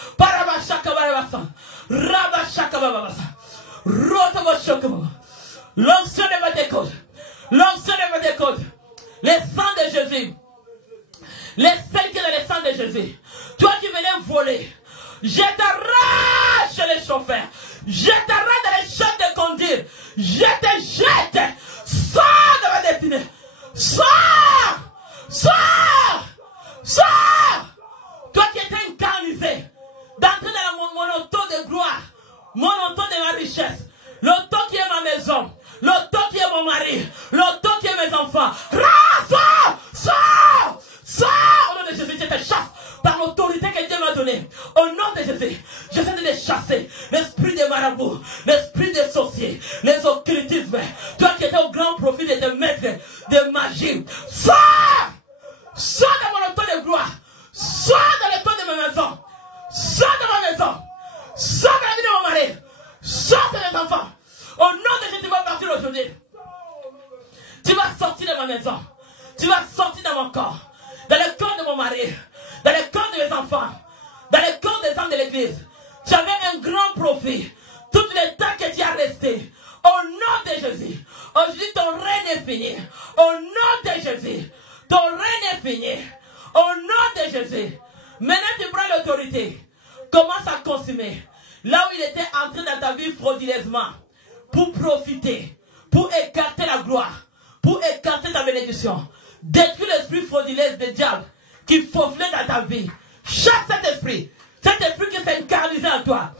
L'onction de Pentecôte, l'onction de Pentecôte, le sang de Jésus, les celles qui sont dans le sang de Jésus. Toi qui venais voler, je t'arrache les chauffeurs, je t'arrache dans les champs de conduire, je te jette, sors de ma destinée, sors. Toi qui étais incarnisé, d'entrer dans mon auto de gloire, mon auto de ma richesse, l'auto qui est ma maison, l'auto qui est mon mari, l'auto qui est mes enfants. Sors au nom de Jésus, je te chasse par l'autorité que Dieu m'a donnée. Au nom de Jésus, j'essaie de les chasser. L'esprit des marabouts, l'esprit des sorciers, les occultismes. Toi qui étais au grand profit de te mettre de magie. Sors de mon auto de gloire. Sors dans le toit de ma maison. Sors de ma maison. Sors de la vie de mon mari. Sors de mes enfants. Au nom de Jésus, tu vas partir aujourd'hui. Tu vas sortir de ma maison. Tu vas sortir dans mon corps. Dans le corps de mon mari. Dans le corps de mes enfants. Dans le corps des hommes de l'église. Tu avais un grand profit. Tout le temps que tu as resté. Au nom de Jésus. Aujourd'hui, ton règne est fini. Au nom de Jésus. Ton règne est fini. Au nom de Jésus. Maintenant, tu prends l'autorité. Commence à consommer. Là où il était entré dans ta vie frauduleusement. Pour profiter. Pour écarter la gloire. Pour écarter ta bénédiction. Détruis l'esprit frauduleux du diable. Qui faufilait dans ta vie. Chaque cet esprit qui s'est incarnisé en toi.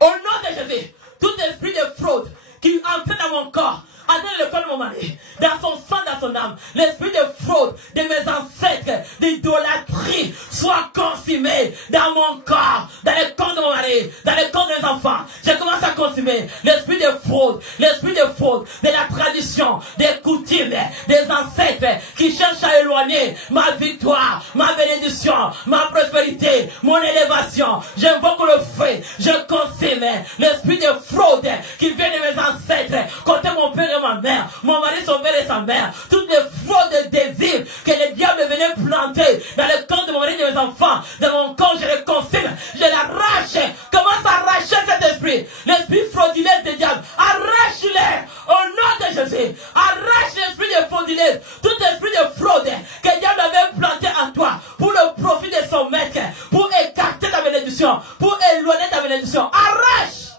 Au nom de Jésus. Tout esprit de fraude qui entre dans mon corps, entre dans le corps de mon mari, dans son sang, dans son âme, l'esprit de fraude de mes ancêtres, d'idolâtrie, soit consumé dans mon corps, dans le corps de mon mari, dans le corps de mes enfants. Je commence à consumer l'esprit de fraude de la tradition, des coutumes, des ancêtres qui cherchent à éloigner ma victoire, ma bénédiction, ma prospérité, mon élévation. J'invoque le feu, je consume l'esprit de fraude qui vient de mes ancêtres, côté mon père et ma mère, mon mari, son père et sa mère, toutes les fraudes de désir que le diable venait planter dans le corps de mon mari et de mes enfants, dans mon corps, je les consume, je l'arrache. Commence à arracher cet esprit, l'esprit frauduleux du diable, arrache-les au nom de Jésus, arrache l'esprit de frauduleux, tout esprit de fraude que le diable avait planté en toi pour le profit de son maître, pour écarter ta bénédiction, pour éloigner ta bénédiction. Arrache,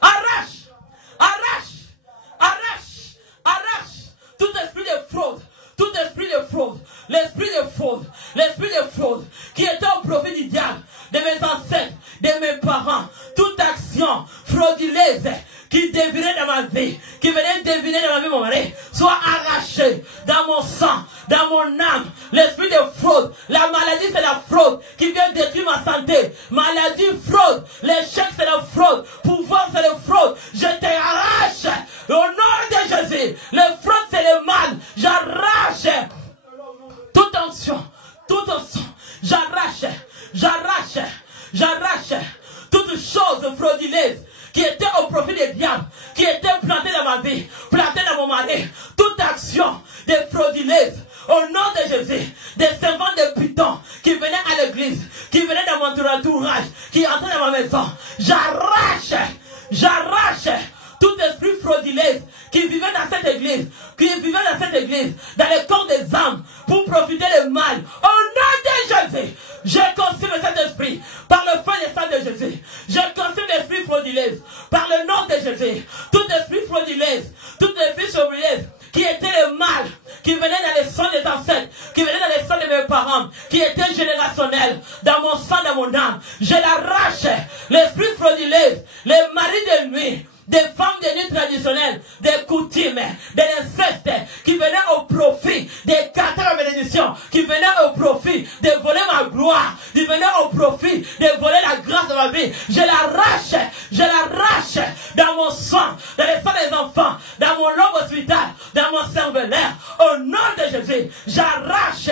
arrache, arrache, arrache, arrache tout esprit de fraude, tout esprit de fraude, l'esprit de fraude qui était au profit du diable, de mes ancêtres, de mes parents, toute action frauduleuse qui devinait dans ma vie, qui venait deviner dans ma vie, mon mari, soit arraché dans mon sang, dans mon âme. L'esprit de fraude, la maladie c'est la fraude qui vient détruire ma santé. Maladie, fraude, l'échec c'est la fraude, pouvoir c'est la fraude. Je t'arrache au nom de Jésus. Le fraude c'est le mal. J'arrache toute tension, j'arrache toute chose frauduleuse qui était au profit des diables, qui était plantée dans ma vie, plantée dans mon mari, toute action de frauduleuse, au nom de Jésus, des servants de Python qui venaient à l'église, qui venaient dans mon entourage, qui entraient dans ma maison, j'arrache tout esprit frauduleux qui vivait dans cette église, dans le corps des âmes, pour profiter du mal. Au nom de Jésus, je consume cet esprit par le feu et le sang de Jésus. Je consume l'esprit frauduleux par le nom de Jésus. Tout esprit frauduleux, tout esprit frauduleux qui était le mal, qui venait dans les sangs des ancêtres, qui venait dans les sangs de mes parents, qui était générationnel, dans mon sang, dans mon âme. Je l'arrache, l'esprit frauduleux, les maris de nuit, des femmes de nuit traditionnelles, des coutumes, de l'inceste, qui venaient au profit d'écarter ma bénédiction, qui venaient au profit de voler ma gloire, qui venaient au profit de voler la grâce de ma vie. Je l'arrache dans mon sang, dans les sangs des enfants, dans mon lobe hospital, dans mon cervellaire. Au nom de Jésus, j'arrache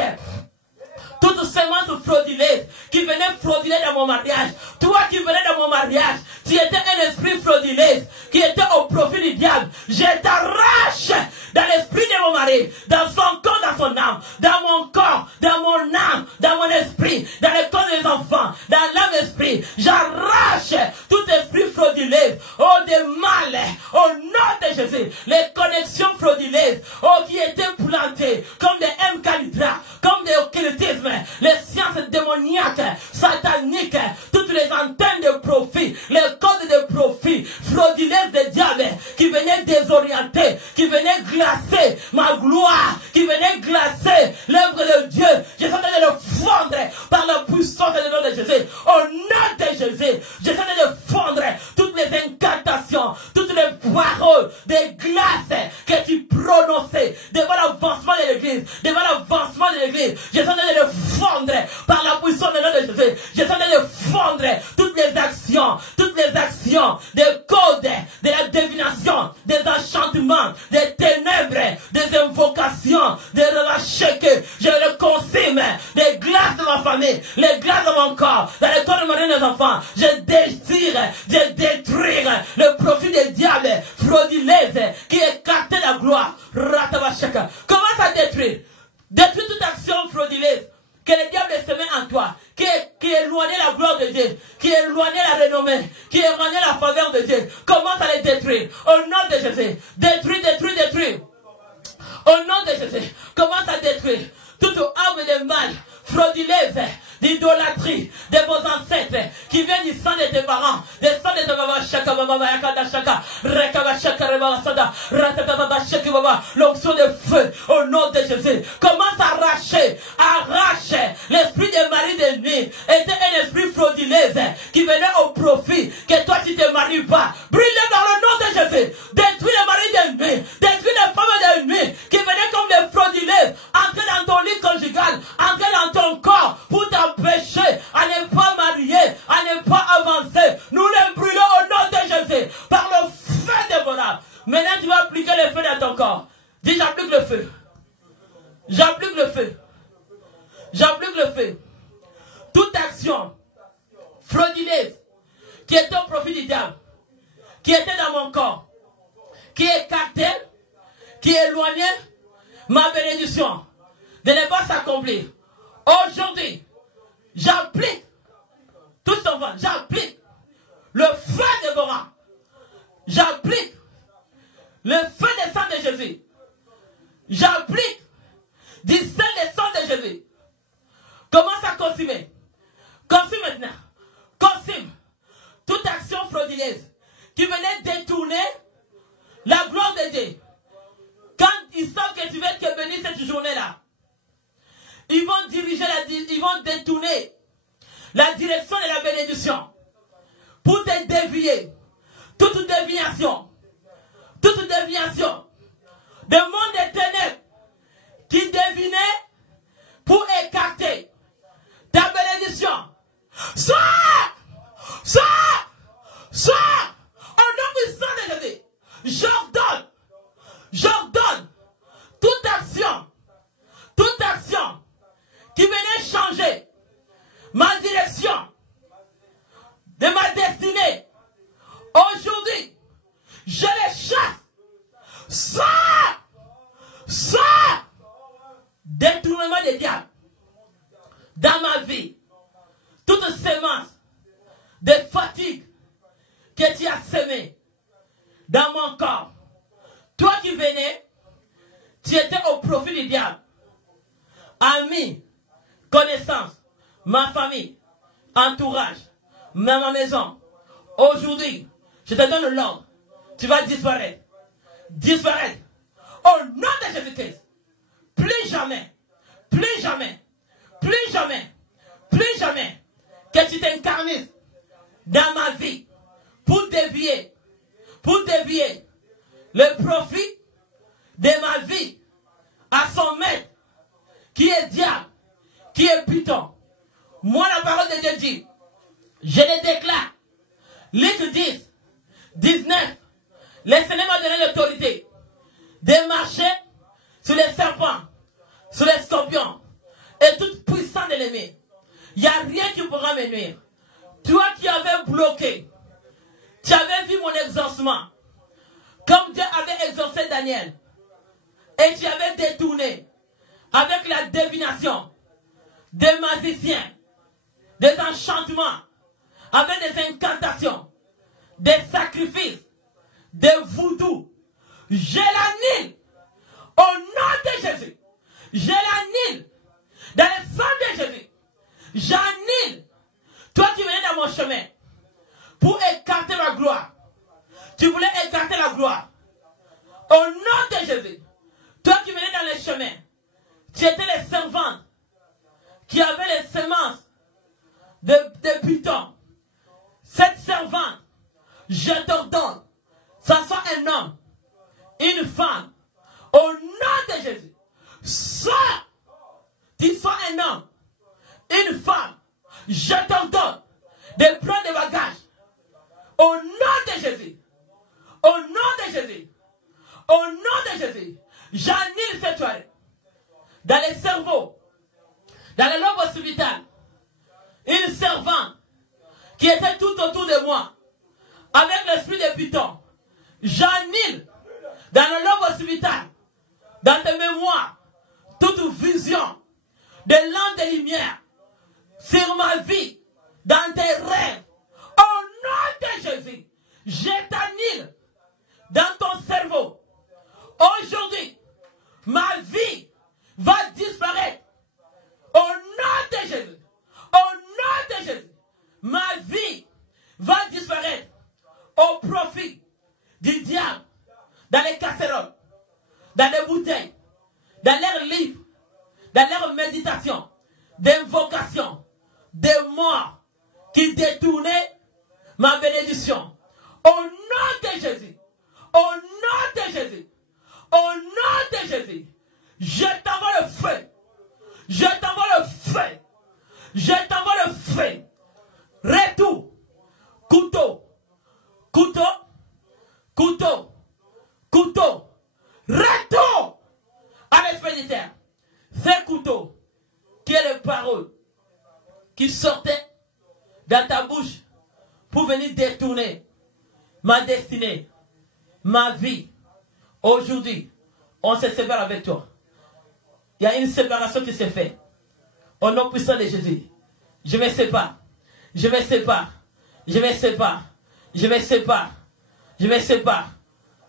toute semence frauduleuse qui venait frauduler dans mon mariage. Toi qui venais dans mon mariage, tu étais un esprit frauduleux qui était au profit du diable. Je t'arrache dans l'esprit de mon mari, dans son corps, dans son âme, dans mon corps, dans mon âme, dans mon esprit, dans le corps des enfants, dans l'âme esprit. J'arrache tout esprit frauduleux, oh de mal, au nom de Jésus. Les connexions frauduleuses, oh qui étaient plantées comme des M-Calitra, comme des occultismes, les sciences démoniaques, sataniques, toutes les antennes de profit, les codes de profit, frauduleuses des diables, qui venaient désorienter, qui venaient glacer ma gloire, qui venaient glacer l'œuvre de Dieu. Je suis en train de le fondre par la puissance du nom de Jésus. Au nom de Jésus, je suis en train de fondre toutes les incantations, toutes les paroles de glace que tu prononçais devant l'avancement de l'église, devant l'avancement de l'église. Je suis en train de le fondre par la puissance du nom de Jésus. Je suis en train de fondre toutes les actions, des codes, de la divination, des enchantements, des ténèbres, des invocations, des relâchés que je le consume, des glaces de ma famille, de marier nos enfants. Je désire de détruire le profit des diables frauduleux qui écartent la gloire. Commence à détruire. Détruis toute action frauduleuse que le diable se met en toi, qui éloignait la gloire de Dieu, qui éloignait la renommée, qui éloignait la faveur de Dieu. Commence à les détruire. Au nom de Jésus. Détruis, détruis, détruis. Au nom de Jésus. Commence à détruire toute arme de mal, frauduleuse, d'idolâtrie de vos ancêtres qui viennent du sang de tes parents, du sang de tes mamans, chaka, maman, yakada, chaka, rekaba, chaka, reba, sada, ratatata, chaka, baba, l'onction de feu au nom de Jésus. Commence à arracher l'esprit des maris de nuit. Était un esprit frauduleux qui venait au profit que toi tu te maries pas. Brûle dans le nom de Jésus. Détruis les maris de nuit, détruis les femmes de nuit qui venaient comme des frauduleux, entrer dans ton lit conjugal, entrer dans ton corps pour t'empêcher à ne pas marier, à ne pas avancer. Nous les brûlons au nom de Jésus par le feu dévorable. Maintenant tu vas appliquer le feu dans ton corps. Dis j'applique le feu. J'applique le feu. J'applique le feu. Toute action frauduleuse qui était au profit du diable, qui était dans mon corps, qui écartait, qui éloignait ma bénédiction de ne pas s'accomplir. Aujourd'hui, j'applique tout son vent. J'applique le feu dévorant. J'applique le feu des sang de Jésus. J'applique du sang des sang de Jésus. Commence à consumer. Consume maintenant. Consume toute action frauduleuse qui venait détourner la gloire de Dieu. Quand ils savent que tu vas te bénir cette journée-là, ils vont diriger, ils vont détourner la direction de la bénédiction pour te dévier. Toute déviation de monde des ténèbres qui devinait pour écarter ta bénédiction. Sois au nom puissant de Jésus. J'ordonne toute action qui venait changer ma direction de ma destinée. Aujourd'hui, je les chasse. Sors détournement des diables dans ma vie. Toute sémence de fatigue que tu as semée dans mon corps. Toi qui venais, tu étais au profit du diable. Amis, connaissances, ma famille, entourage, ma maison. Aujourd'hui, je te donne l'ordre. Tu vas disparaître. Disparaître. Au nom de Jésus-Christ. Plus jamais que tu t'incarnes dans ma vie pour dévier le profit de ma vie à son maître qui est diable, qui est Python. Moi, la parole de Dieu dit, je le déclare. Luc 10, 19, le Seigneur m'a donné l'autorité de marcher sur les serpents, sur les scorpions et toute puissance de l'ennemi. Il n'y a rien qui pourra me nuire. Toi qui avais bloqué, tu avais vu mon exaucement, comme Dieu avait exaucé Daniel, et tu avais détourné avec la divination des magiciens, des enchantements, avec des incantations, des sacrifices, des voodoo. Je l'annule au nom de Jésus. Je l'annule dans le sang de Jésus. J'annule toi qui venais dans mon chemin pour écarter ma gloire. Tu voulais écarter la gloire. Au nom de Jésus. Toi qui venais dans les chemins, tu étais les servantes qui avaient les semences de Python. Cette servante, je t'ordonne, ça soit un homme, une femme, au nom de Jésus. Soit tu sois un homme, une femme, je t'ordonne de prendre des bagages. Au nom de Jésus. Au nom de Jésus. Au nom de Jésus. J'annule cette soirée. Dans les cerveaux, dans les lobes hospitales, une servante qui étaient tout autour de moi, avec l'esprit de Python, j'annule dans le lobe occipital, dans tes mémoires, toute vision de lampe de lumière sur ma vie, dans tes rêves. Au nom de Jésus, je t'annule dans ton cerveau. Aujourd'hui, ma vie va disparaître. Au nom de Jésus. Au nom de Jésus. Ma vie va disparaître au profit du diable dans les casseroles, dans les bouteilles, dans leurs livres, dans leurs méditations, d'invocations, des morts qui détournaient ma bénédiction. Au nom de Jésus. Au nom de Jésus. Au nom de Jésus. Je t'envoie le feu. Je t'envoie le feu. Je t'envoie le feu. Retour. Couteau. Couteau. Couteau. Couteau. Retour à l'esprit de terre. Ce couteau qui est le parole qui sortait dans ta bouche pour venir détourner ma destinée, ma vie. Aujourd'hui, on se sépare avec toi. Il y a une séparation qui s'est faite. Au nom puissant de Jésus. Je me sépare. Je me sépare. Je me sépare. Je me sépare. Je me sépare.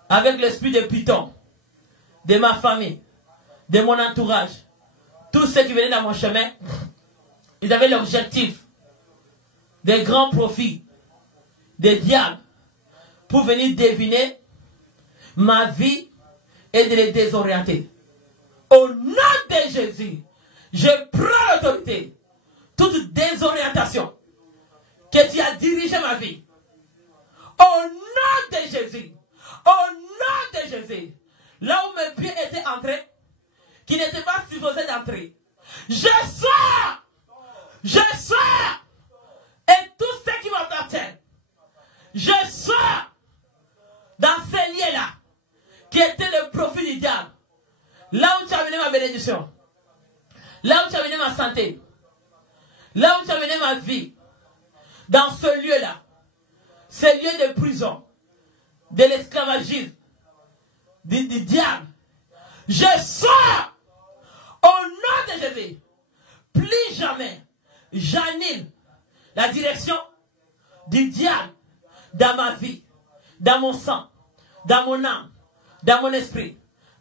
Avec l'esprit de Python. De ma famille. De mon entourage. Tous ceux qui venaient dans mon chemin. Ils avaient l'objectif. Des grands profits. Des diables. Pour venir deviner ma vie et de les désorienter. Au nom de Jésus, je prends l'autorité. Toute désorientation que tu as dirigé ma vie. Au nom de Jésus. Au nom de Jésus. Là où mes pieds étaient entrés, qui n'étaient pas supposés d'entrer. Je sors. Je sors. Et tout ce qui m'appartient. Je sors dans ces lieux-là, qui étaient le profit du diable. Là où tu as amené ma bénédiction. Là où tu as amené ma santé. Là où tu as amené ma vie. Dans ce lieu-là. Ce lieu de prison. De l'esclavagisme. Du diable. Je sors. Au nom de Jésus. Plus jamais. J'annule la direction du diable. Dans ma vie. Dans mon sang. Dans mon âme. Dans mon esprit.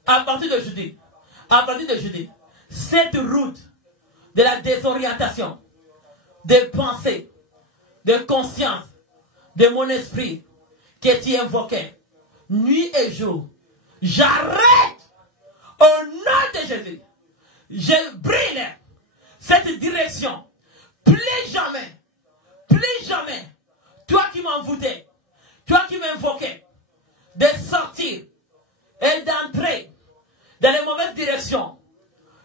À partir d'aujourd'hui, cette route de la désorientation, de pensée, de conscience, de mon esprit, que tu invoquais, nuit et jour, j'arrête au nom de Jésus. Je brille cette direction. Plus jamais, toi qui m'envoûtais, toi qui m'invoquais, de sortir et d'entrer dans les mauvaises directions.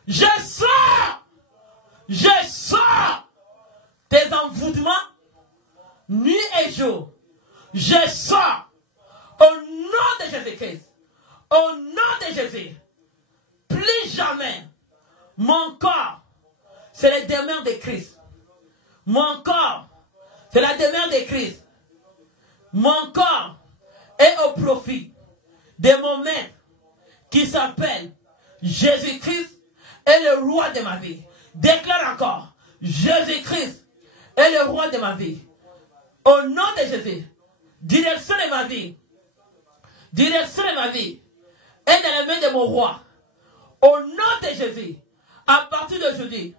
Je sors tes envoûtements nuit et jour. Je sors au nom de Jésus-Christ. Au nom de Jésus. Plus jamais mon corps, c'est les demeures de Christ. Mon corps, c'est la demeure de Christ. Mon corps est au profit de mon maître qui s'appelle Jésus-Christ est le roi de ma vie. Déclare encore, Jésus-Christ est le roi de ma vie. Au nom de Jésus, direction de ma vie est dans les mains de mon roi. Au nom de Jésus, à partir d'aujourd'hui,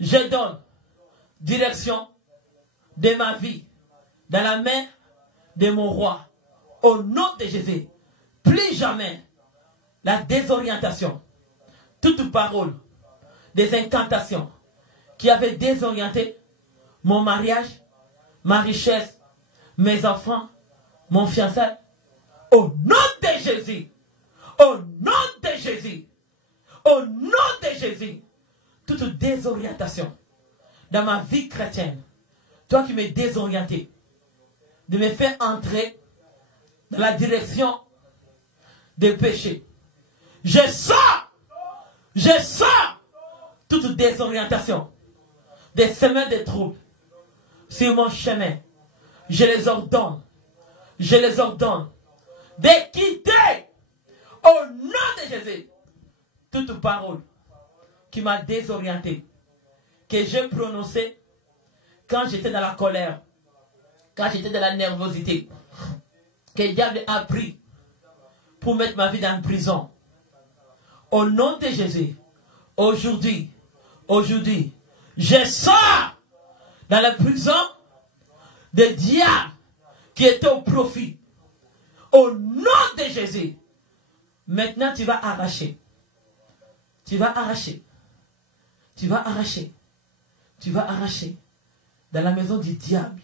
je donne direction de ma vie dans la main de mon roi. Au nom de Jésus, plus jamais la désorientation, toute parole, des incantations qui avaient désorienté mon mariage, ma richesse, mes enfants, mon fiançailles. Au nom de Jésus, au nom de Jésus, au nom de Jésus, toute désorientation dans ma vie chrétienne, toi qui m'es désorienté, de me faire entrer dans la direction des péchés. Je sors toute désorientation, des semaines de troubles, sur mon chemin, je les ordonne de quitter au nom de Jésus toute parole qui m'a désorienté, que j'ai prononcée quand j'étais dans la colère, quand j'étais dans la nervosité, que le diable a pris pour mettre ma vie dans la prison. Au nom de Jésus, aujourd'hui, je sors dans la prison des diables qui étaient au profit. Au nom de Jésus, maintenant tu vas arracher. Tu vas arracher dans la maison du diable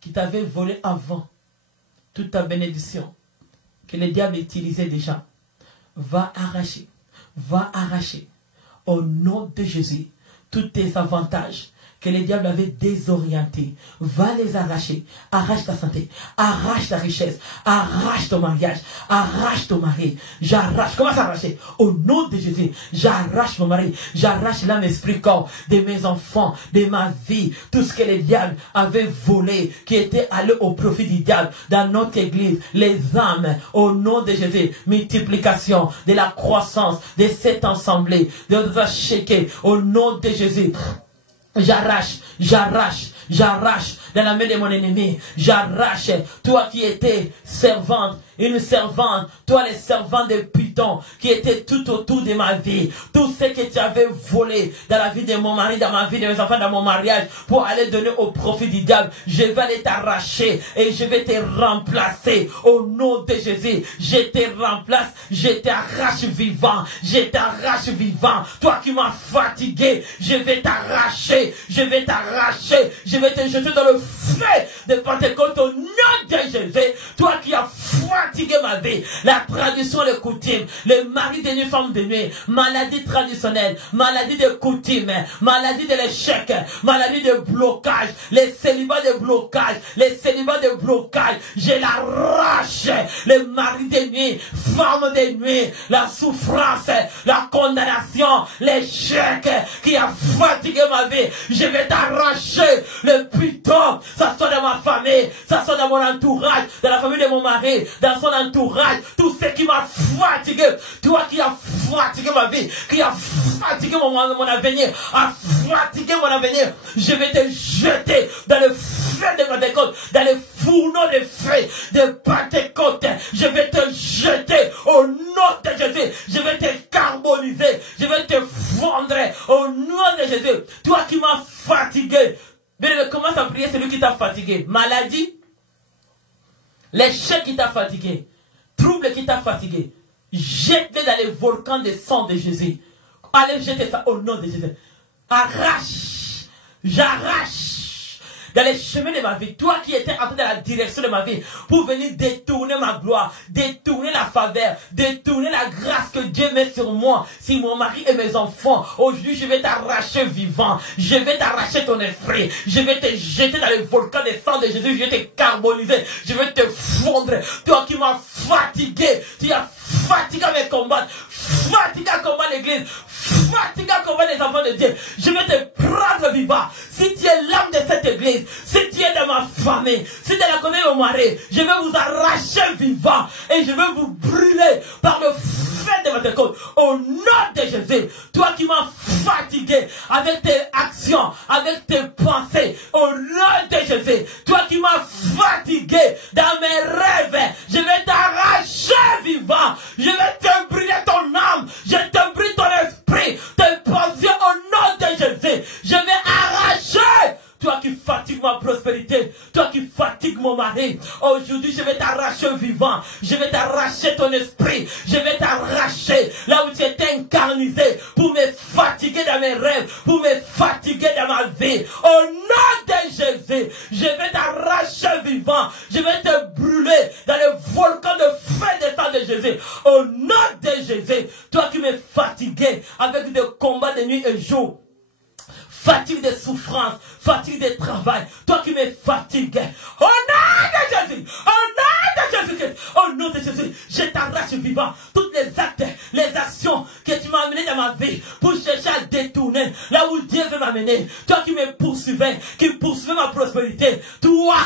qui t'avait volé avant toute ta bénédiction, que le diable utilisait déjà. Va arracher au nom de Jésus tous tes avantages que le diable avait désorientés. Va les arracher. Arrache ta santé, arrache ta richesse, arrache ton mariage, arrache ton mari. J'arrache. Commence à arracher. Au nom de Jésus, j'arrache mon mari, j'arrache l'âme, esprit, corps de mes enfants, de ma vie. Tout ce que le diable avait volé, qui était allé au profit du diable dans notre église, les âmes, au nom de Jésus, multiplication de la croissance de cette assemblée, de notre chéquet, au nom de Jésus. J'arrache dans la main de mon ennemi. J'arrache, toi qui étais servante, une servante, toi les servants de Python qui étaient tout autour de ma vie, tout ce que tu avais volé dans la vie de mon mari, dans ma vie de mes enfants, dans mon mariage, pour aller donner au profit du diable, je vais aller t'arracher et je vais te remplacer au nom de Jésus. Je te remplace, je t'arrache vivant, toi qui m'as fatigué, je vais t'arracher, je vais te jeter dans le feu de Pentecôte au nom de Jésus. Toi qui as fatigué ma vie, la tradition, les coutumes, le mari de nuit, femme de nuit, maladie traditionnelle, maladie de coutumes, maladie de l'échec, maladie de blocage, les célibats de blocage, je l'arrache, le mari de nuit, femme de nuit, la souffrance, la condamnation, l'échec qui a fatigué ma vie, je vais t'arracher le putain, ça soit dans ma famille, ça soit dans mon entourage, dans la famille de mon mari, dans son entourage, tout ce qui m'a fatigué, toi qui as fatigué ma vie, qui a fatigué mon avenir, je vais te jeter dans le feu de Pentecôte, dans le fourneau de feu de Pentecôte, je vais te jeter au nom de Jésus, je vais te carboniser, je vais te fondre au nom de Jésus, toi qui m'as fatigué. Mais commence à prier celui qui t'a fatigué. Maladie, l'échec qui t'a fatigué, trouble qui t'a fatigué, jette-les dans les volcans de sang de Jésus. Allez jeter ça au nom de Jésus. Arrache, j'arrache dans les chemins de ma vie, toi qui étais entré dans la direction de ma vie pour venir détourner ma gloire, détourner la faveur, détourner la grâce que Dieu met sur moi, sur mon mari et mes enfants. Aujourd'hui, je vais t'arracher vivant, je vais t'arracher ton esprit, je vais te jeter dans le volcan des sang de Jésus, je vais te carboniser, je vais te fondre. Toi qui m'as fatigué, tu as fatigué à mes combats, fatigué à combattre l'église, fatigué à combattre les enfants de Dieu, je vais te prendre vivant. Si tu es l'âme de cette église, si tu es dans ma famille, si tu es dans la famille de mon mari, je vais vous arracher vivant et je vais vous brûler par le feu de votre côte au nom de Jésus. Toi qui m'as fatigué avec tes actions, avec tes pensées, au nom de Jésus. Toi qui m'as fatigué dans mes rêves, je vais t'arracher vivant, je vais te brûler ton âme, je te brûle ton esprit, tes pensées au nom de Jésus. Je vais arracher. Toi qui fatigues ma prospérité, toi qui fatigues mon mari, aujourd'hui je vais t'arracher vivant, je vais t'arracher ton esprit, je vais t'arracher là où tu étais incarnisé pour me fatiguer dans mes rêves, pour me fatiguer dans ma vie. Au nom de Jésus, je vais t'arracher vivant, je vais te brûler dans le volcan de feu des sang de Jésus. Au nom de Jésus, toi qui me fatiguais avec des combats de nuit et jour, fatigue de souffrance, fatigue de travail, toi qui me fatigues, au nom de Jésus, au nom de Jésus, je t'arrache vivant toutes les actes, les actions que tu m'as amenées dans ma vie pour chercher à détourner là où Dieu veut m'amener. Toi qui me poursuivais, qui poursuivais ma prospérité. Toi,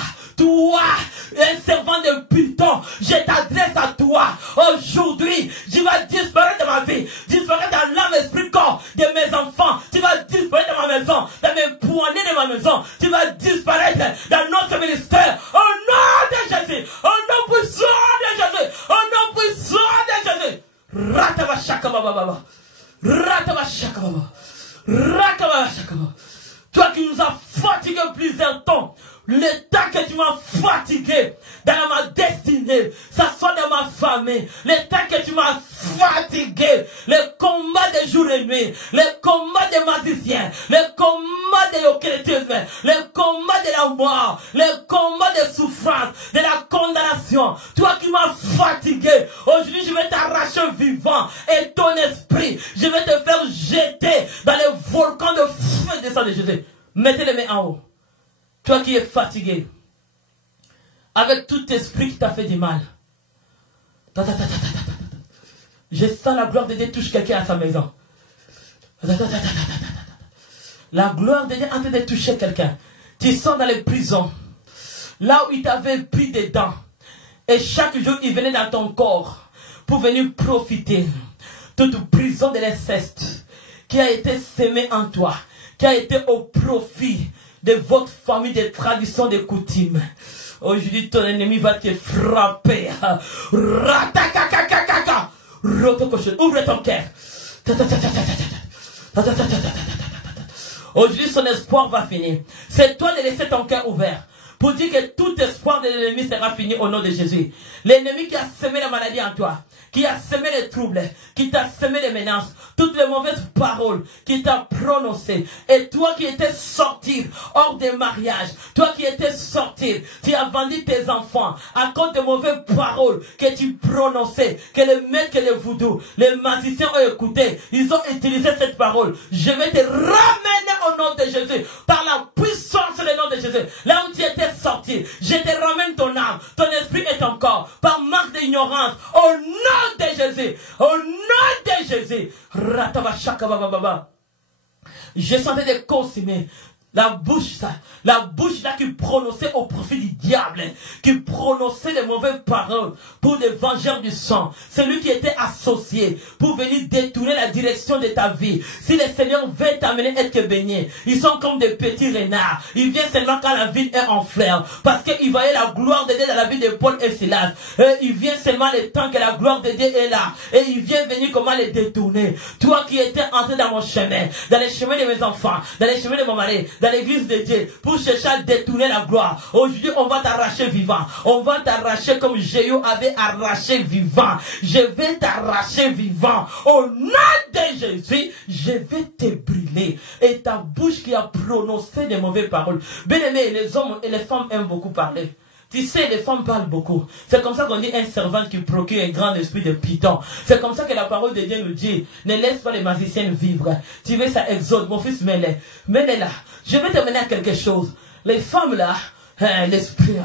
un servant de Python, je t'adresse à toi. Aujourd'hui, tu vas disparaître de ma vie, disparaître dans l'âme, esprit, corps de mes enfants. Tu vas disparaître dans ma maison, dans mes poignées de ma maison. Tu vas disparaître dans notre ministère. Au nom de Jésus, au nom puissant de Jésus, au nom puissant de Jésus. Rataba shakaba baba. Rataba shakaba baba. Rataba shakaba. Toi qui nous as fatigué plusieurs temps, le temps que tu m'as fatigué dans ma destinée, ça soit dans ma famille, le temps que tu m'as fatigué, le combat de jour et nuit, le combat des magiciens, le combat de l'occultisme, le combat de la mort, le combat de souffrance, de la condamnation, toi qui m'as fatigué, aujourd'hui je vais t'arracher vivant et ton esprit, je vais te faire jeter dans le volcan de feu de sang de Jésus. Mettez les mains en haut. Toi qui es fatigué, avec tout esprit qui t'a fait du mal. Je sens la gloire de Dieu touche quelqu'un à sa maison. La gloire de Dieu est en train de toucher quelqu'un. Tu sens dans les prisons, là où il t'avait pris des dents. Et chaque jour, il venait dans ton corps pour venir profiter. Toute prison de l'inceste qui a été sémée en toi, qui a été au profit de votre famille, des traditions, des coutumes. Aujourd'hui, ton ennemi va te frapper. Ouvre ton cœur. Aujourd'hui, son espoir va finir. C'est toi de laisser ton cœur ouvert pour dire que tout espoir de l'ennemi sera fini au nom de Jésus. L'ennemi qui a semé la maladie en toi, qui a semé les troubles, qui t'a semé les menaces, toutes les mauvaises paroles qui t'a prononcées. Et toi qui étais sorti hors des mariages, toi qui étais sorti, tu as vendu tes enfants à cause de mauvaises paroles que tu prononçais, que les maîtres, que les voodoo, les magiciens ont écouté. Ils ont utilisé cette parole. Je vais te ramener au nom de Jésus, par la puissance du nom de Jésus. Là où tu étais sorti, je te ramène ton âme, ton esprit et ton corps, par marque d'ignorance, au nom de Jésus, au nom de Jésus. Je sentais de consommer la bouche là qui prononçait au profit du diable, qui prononçait les mauvaises paroles pour les vengeurs du sang, celui qui était associé pour venir détourner la direction de ta vie. Si le Seigneur veut t'amener être béni, ils sont comme des petits renards. Ils viennent seulement quand la ville est en fleur, parce qu'ils voyaient la gloire de Dieu dans la vie de Paul et Silas. Ils viennent seulement le temps que la gloire de Dieu est là, et ils viennent venir comment les détourner. Toi qui étais entré dans mon chemin, dans les chemins de mes enfants, dans les chemins de mon mari, dans l'église de Dieu, pour chercher à détourner la gloire. Aujourd'hui, on va t'arracher vivant. On va t'arracher comme Jéhu avait arraché vivant. Je vais t'arracher vivant. Au nom de Jésus, je vais te brûler. Et ta bouche qui a prononcé des mauvaises paroles. Bien-aimés, les hommes et les femmes aiment beaucoup parler. Tu sais, les femmes parlent beaucoup. C'est comme ça qu'on dit un servant qui procure un grand esprit de Python. C'est comme ça que la parole de Dieu nous dit, ne laisse pas les magiciens vivre. Tu veux ça exode, mon fils, mets-les là. Je vais te mener à quelque chose. Les femmes là, l'esprit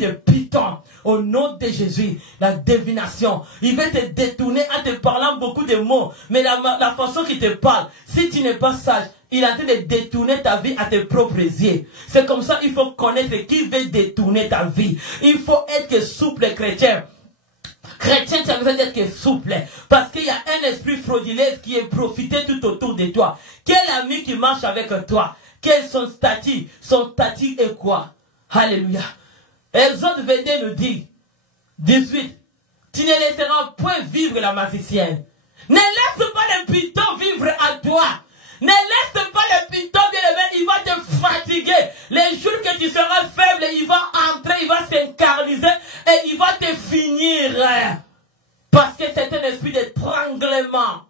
de Python, au nom de Jésus, la divination, il va te détourner en te parlant beaucoup de mots. Mais la façon qu'il te parle, si tu n'es pas sage, il est en train de détourner ta vie à tes propres yeux. C'est comme ça il faut connaître qui veut détourner ta vie. Il faut être souple, chrétien. Chrétien, tu as besoin d'être souple. Parce qu'il y a un esprit frauduleux qui est profité tout autour de toi. Quel ami qui marche avec toi? Quel est son statut? Son statut est quoi? Alléluia. Exode 22 nous dit, 18, tu ne laisseras point vivre la magicienne. Ne laisse pas le Python vivre à toi. Ne laisse pas le Python bien-aimé, il va te fatiguer. Les jours que tu seras faible, il va entrer, il va s'incarniser et il va te finir. Parce que c'est un esprit d'étranglement.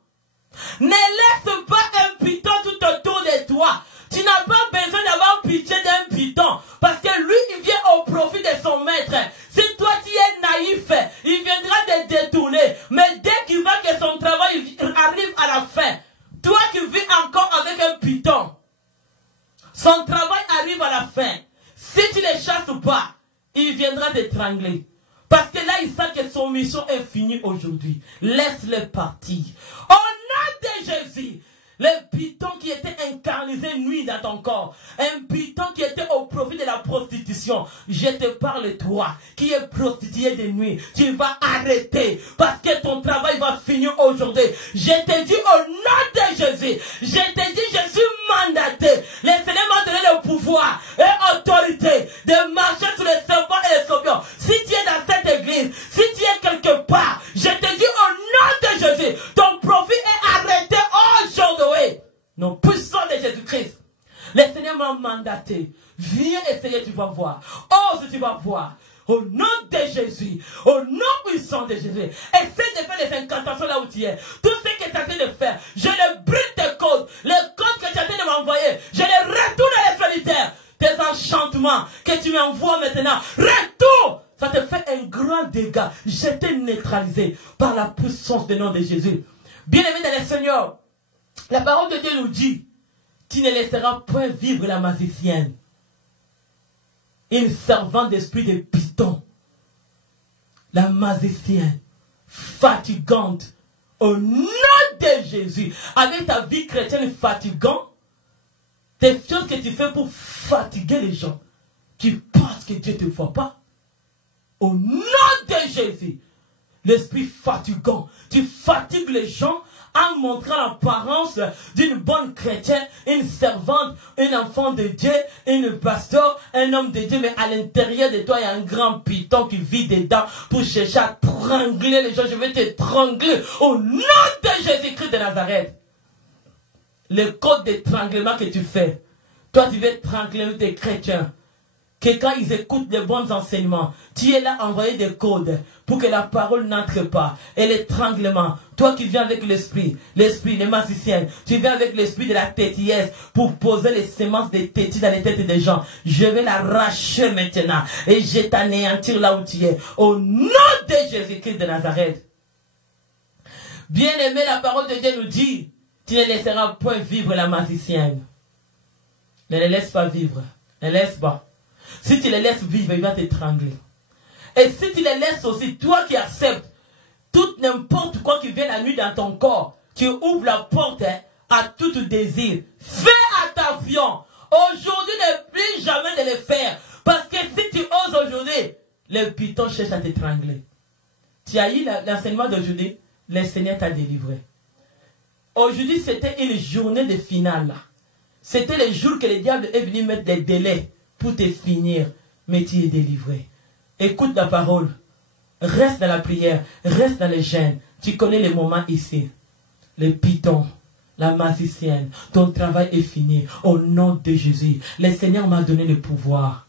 Ne laisse pas un Python tout autour de toi. Tu n'as pas besoin d'avoir pitié d'un Python. Parce que lui, il vient au profit de son maître. Si toi tu es naïf, il viendra te détourner. Mais dès qu'il voit que son travail arrive à la fin, toi qui vis encore avec un Python, son travail arrive à la fin. Si tu ne le chasses pas, il viendra t'étrangler. Parce que là, il sait que son mission est finie aujourd'hui. Laisse-le partir. Au nom de Jésus, Les pitons qui étaient incarnisés nuit dans ton corps. Un piton qui était au profit de la prostitution. Je te parle toi, qui est prostitué de nuit. Tu vas arrêter parce que ton travail va finir aujourd'hui. Je te dis au nom de Jésus. Je te dis, je suis mandaté. Le Seigneur m'a donné le pouvoir et autorité de marcher sur les serpents et les scorpions. Si tu es dans cette église, si tu es quelque part, je te dis au nom de Jésus, ton profit est arrêté aujourd'hui. Nom puissant de Jésus-Christ. Le Seigneur m'a mandaté. Viens essayer, tu vas voir. Ose, tu vas voir. Au nom de Jésus, au nom puissant de Jésus, essaie de faire les incantations là où tu es. Tout ce que tu es en train de faire, je les brise tes codes. Les codes que tu es en train de m'envoyer, je les retourne à les solitaires. Tes enchantements que tu m'envoies maintenant, retourne. Ça te fait un grand dégât. Je t'ai neutralisé par la puissance du nom de Jésus. Bien-aimé dans le Seigneur, la parole de Dieu nous dit, tu ne laisseras point vivre la magicienne, une servante d'esprit de python, la magicienne, fatigante, au nom de Jésus. Avec ta vie chrétienne fatigante, des choses que tu fais pour fatiguer les gens, tu penses que Dieu ne te voit pas. Au nom de Jésus, l'esprit fatigant, tu fatigues les gens en montrant l'apparence d'une bonne chrétienne, une servante, un enfant de Dieu, une pasteur, un homme de Dieu, mais à l'intérieur de toi, il y a un grand python qui vit dedans pour chercher à trangler les gens. Je vais te trangler au nom de Jésus-Christ de Nazareth. Le code d'étranglement que tu fais, toi tu veux trangler tes chrétiens. Que quand ils écoutent les bons enseignements, tu es là à envoyer des codes pour que la parole n'entre pas. Et l'étranglement, toi qui viens avec l'esprit, les magiciens, tu viens avec l'esprit de la tétillesse pour poser les semences des tétis dans les têtes des gens. Je vais l'arracher maintenant et je vais t'anéantir là où tu es. Au nom de Jésus-Christ de Nazareth. Bien-aimé, la parole de Dieu nous dit, tu ne laisseras point vivre la magicienne. Ne les laisse pas vivre. Ne les laisse pas. Si tu les laisses vivre, il va t'étrangler. Et si tu les laisses aussi, toi qui acceptes tout n'importe quoi qui vient la nuit dans ton corps, tu ouvres la porte à tout désir. Fais attention. Aujourd'hui, ne plus jamais de le faire. Parce que si tu oses aujourd'hui, le python cherche à t'étrangler. Tu as eu l'enseignement d'aujourd'hui, le Seigneur t'a délivré. Aujourd'hui, c'était une journée de finale. C'était le jour que le diable est venu mettre des délais pour te finir, mais tu es délivré. Écoute la parole, reste dans la prière, reste dans les jeûnes. Tu connais les moments ici. Le python, la magicienne, ton travail est fini. Au nom de Jésus, le Seigneur m'a donné le pouvoir.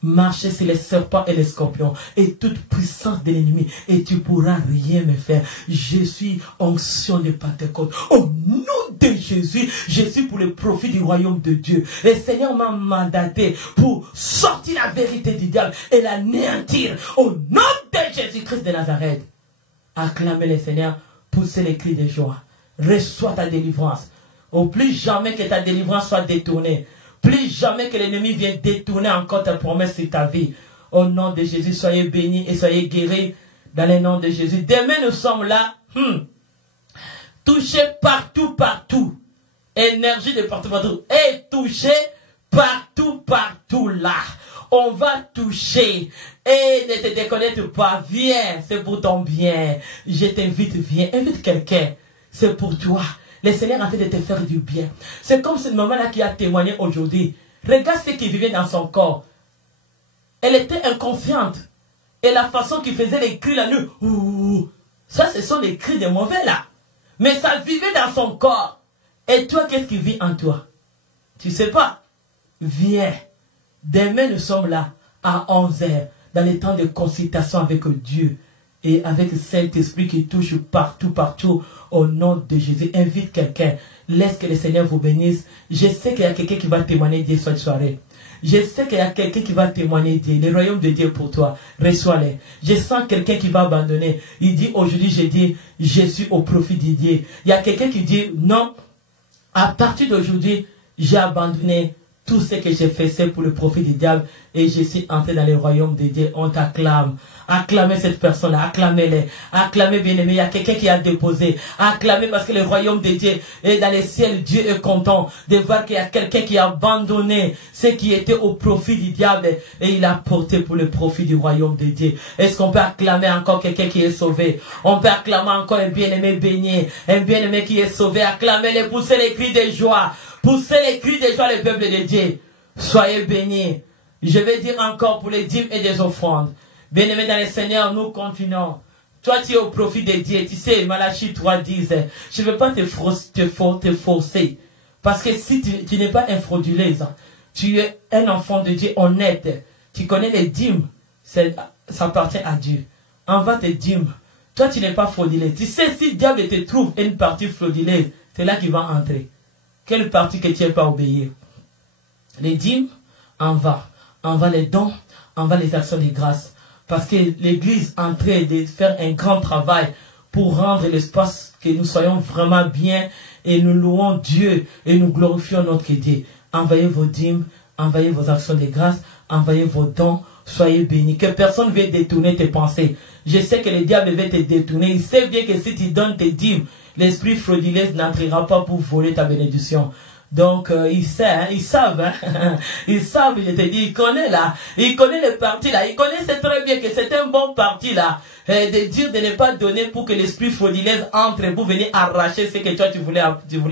Marcher sur les serpents et les scorpions et toute puissance de l'ennemi et tu pourras rien me faire. Je suis onction de Pentecôte. Au nom de Jésus, je suis pour le profit du royaume de Dieu. Le Seigneur m'a mandaté pour sortir la vérité du diable et l'anéantir. Au nom de Jésus-Christ de Nazareth. Acclamez le Seigneur, poussez les cris de joie. Reçois ta délivrance. Au plus jamais que ta délivrance soit détournée. Plus jamais que l'ennemi vienne détourner encore ta promesse sur ta vie. Au nom de Jésus, soyez bénis et soyez guéris dans le nom de Jésus. Demain, nous sommes là. Touchés partout, partout. Énergie de partout, partout. Et touchés partout, partout là. On va toucher. Et ne te déconnecte pas. Viens, c'est pour ton bien. Je t'invite, viens. Invite quelqu'un. C'est pour toi. Le Seigneur est en train de te faire du bien. C'est comme cette maman-là qui a témoigné aujourd'hui. Regarde ce qui vivait dans son corps. Elle était inconsciente. Et la façon qu'il faisait les cris la nuit. Ouh, ça, ce sont les cris de mauvais là. Mais ça vivait dans son corps. Et toi, qu'est-ce qui vit en toi? Tu sais pas. Viens. Demain, nous sommes là à 11h. Dans les temps de consultation avec Dieu. Et avec le Saint-Esprit qui touche partout, partout, au nom de Jésus. Invite quelqu'un. Laisse que le Seigneur vous bénisse. Je sais qu'il y a quelqu'un qui va témoigner Dieu cette soirée. Je sais qu'il y a quelqu'un qui va témoigner Dieu. Le royaume de Dieu pour toi. Reçois-le. Je sens quelqu'un qui va abandonner. Il dit aujourd'hui, je dis, je suis au profit de Dieu. Il y a quelqu'un qui dit, non, à partir d'aujourd'hui, j'ai abandonné. Tout ce que j'ai fait, c'est pour le profit du diable. Et je suis entré dans le royaume de Dieu. On t'acclame. Acclamez cette personne-là. Acclamez-les. Acclamez, bien-aimé. Il y a quelqu'un qui a déposé. Acclamez parce que le royaume de Dieu est dans les ciels. Dieu est content de voir qu'il y a quelqu'un qui a abandonné ce qui était au profit du diable. Et il a porté pour le profit du royaume de Dieu. Est-ce qu'on peut acclamer encore quelqu'un qui est sauvé? On peut acclamer encore un bien-aimé béni. Un bien-aimé qui est sauvé. Acclamez-les. Poussez les cris de joie. Poussez les cris de joie, le peuple de Dieu. Soyez bénis. Je vais dire encore pour les dîmes et des offrandes. Bien-aimés dans le Seigneur, nous continuons. Toi, tu es au profit de Dieu. Tu sais, Malachie 3 dit, je ne veux pas te forcer. Parce que si tu n'es pas un frauduleux, tu es un enfant de Dieu honnête. Tu connais les dîmes. Ça appartient à Dieu. Envoie tes dîmes. Toi, tu n'es pas frauduleux. Tu sais, si le diable te trouve une partie frauduleuse, c'est là qu'il va entrer. Quelle partie que tu n'es pas obéir? Les dîmes, envoie les dons, envoie les actions de grâce. Parce que l'Église est en train de faire un grand travail pour rendre l'espace que nous soyons vraiment bien et nous louons Dieu et nous glorifions notre Dieu. Envoyez vos dîmes, envoyez vos actions de grâce, envoyez vos dons, soyez bénis. Que personne ne vienne détourner tes pensées. Je sais que le diable va te détourner. Il sait bien que si tu donnes tes dîmes, l'esprit frauduleux n'entrera pas pour voler ta bénédiction. Donc, ils savent, ils savent, je te dis, ils connaissent là, ils connaissent le parti là, ils connaissent très bien que c'est un bon parti là, de dire de ne pas donner pour que l'esprit frauduleux entre pour venir arracher ce que toi tu voulais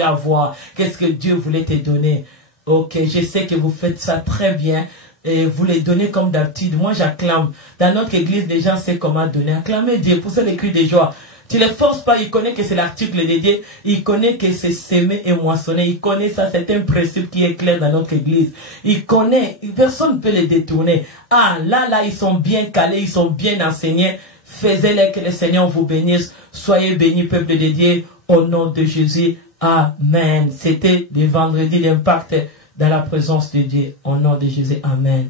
avoir, qu'est-ce que Dieu voulait te donner. Ok, je sais que vous faites ça très bien. Et vous les donnez comme d'habitude. Moi, j'acclame. Dans notre église, les gens savent comment donner. Acclamez Dieu, poussez les cris de joie. Tu ne les forces pas, il connaît que c'est l'article de Dieu, il connaît que c'est s'aimer et moissonner, il connaît ça, c'est un principe qui est clair dans notre église. Il connaît, personne ne peut les détourner. Ah, là, ils sont bien calés, ils sont bien enseignés. Faites-les que le Seigneur vous bénisse. Soyez bénis, peuple de Dieu, au nom de Jésus. Amen. C'était le vendredi, l'impact dans la présence de Dieu. Au nom de Jésus. Amen.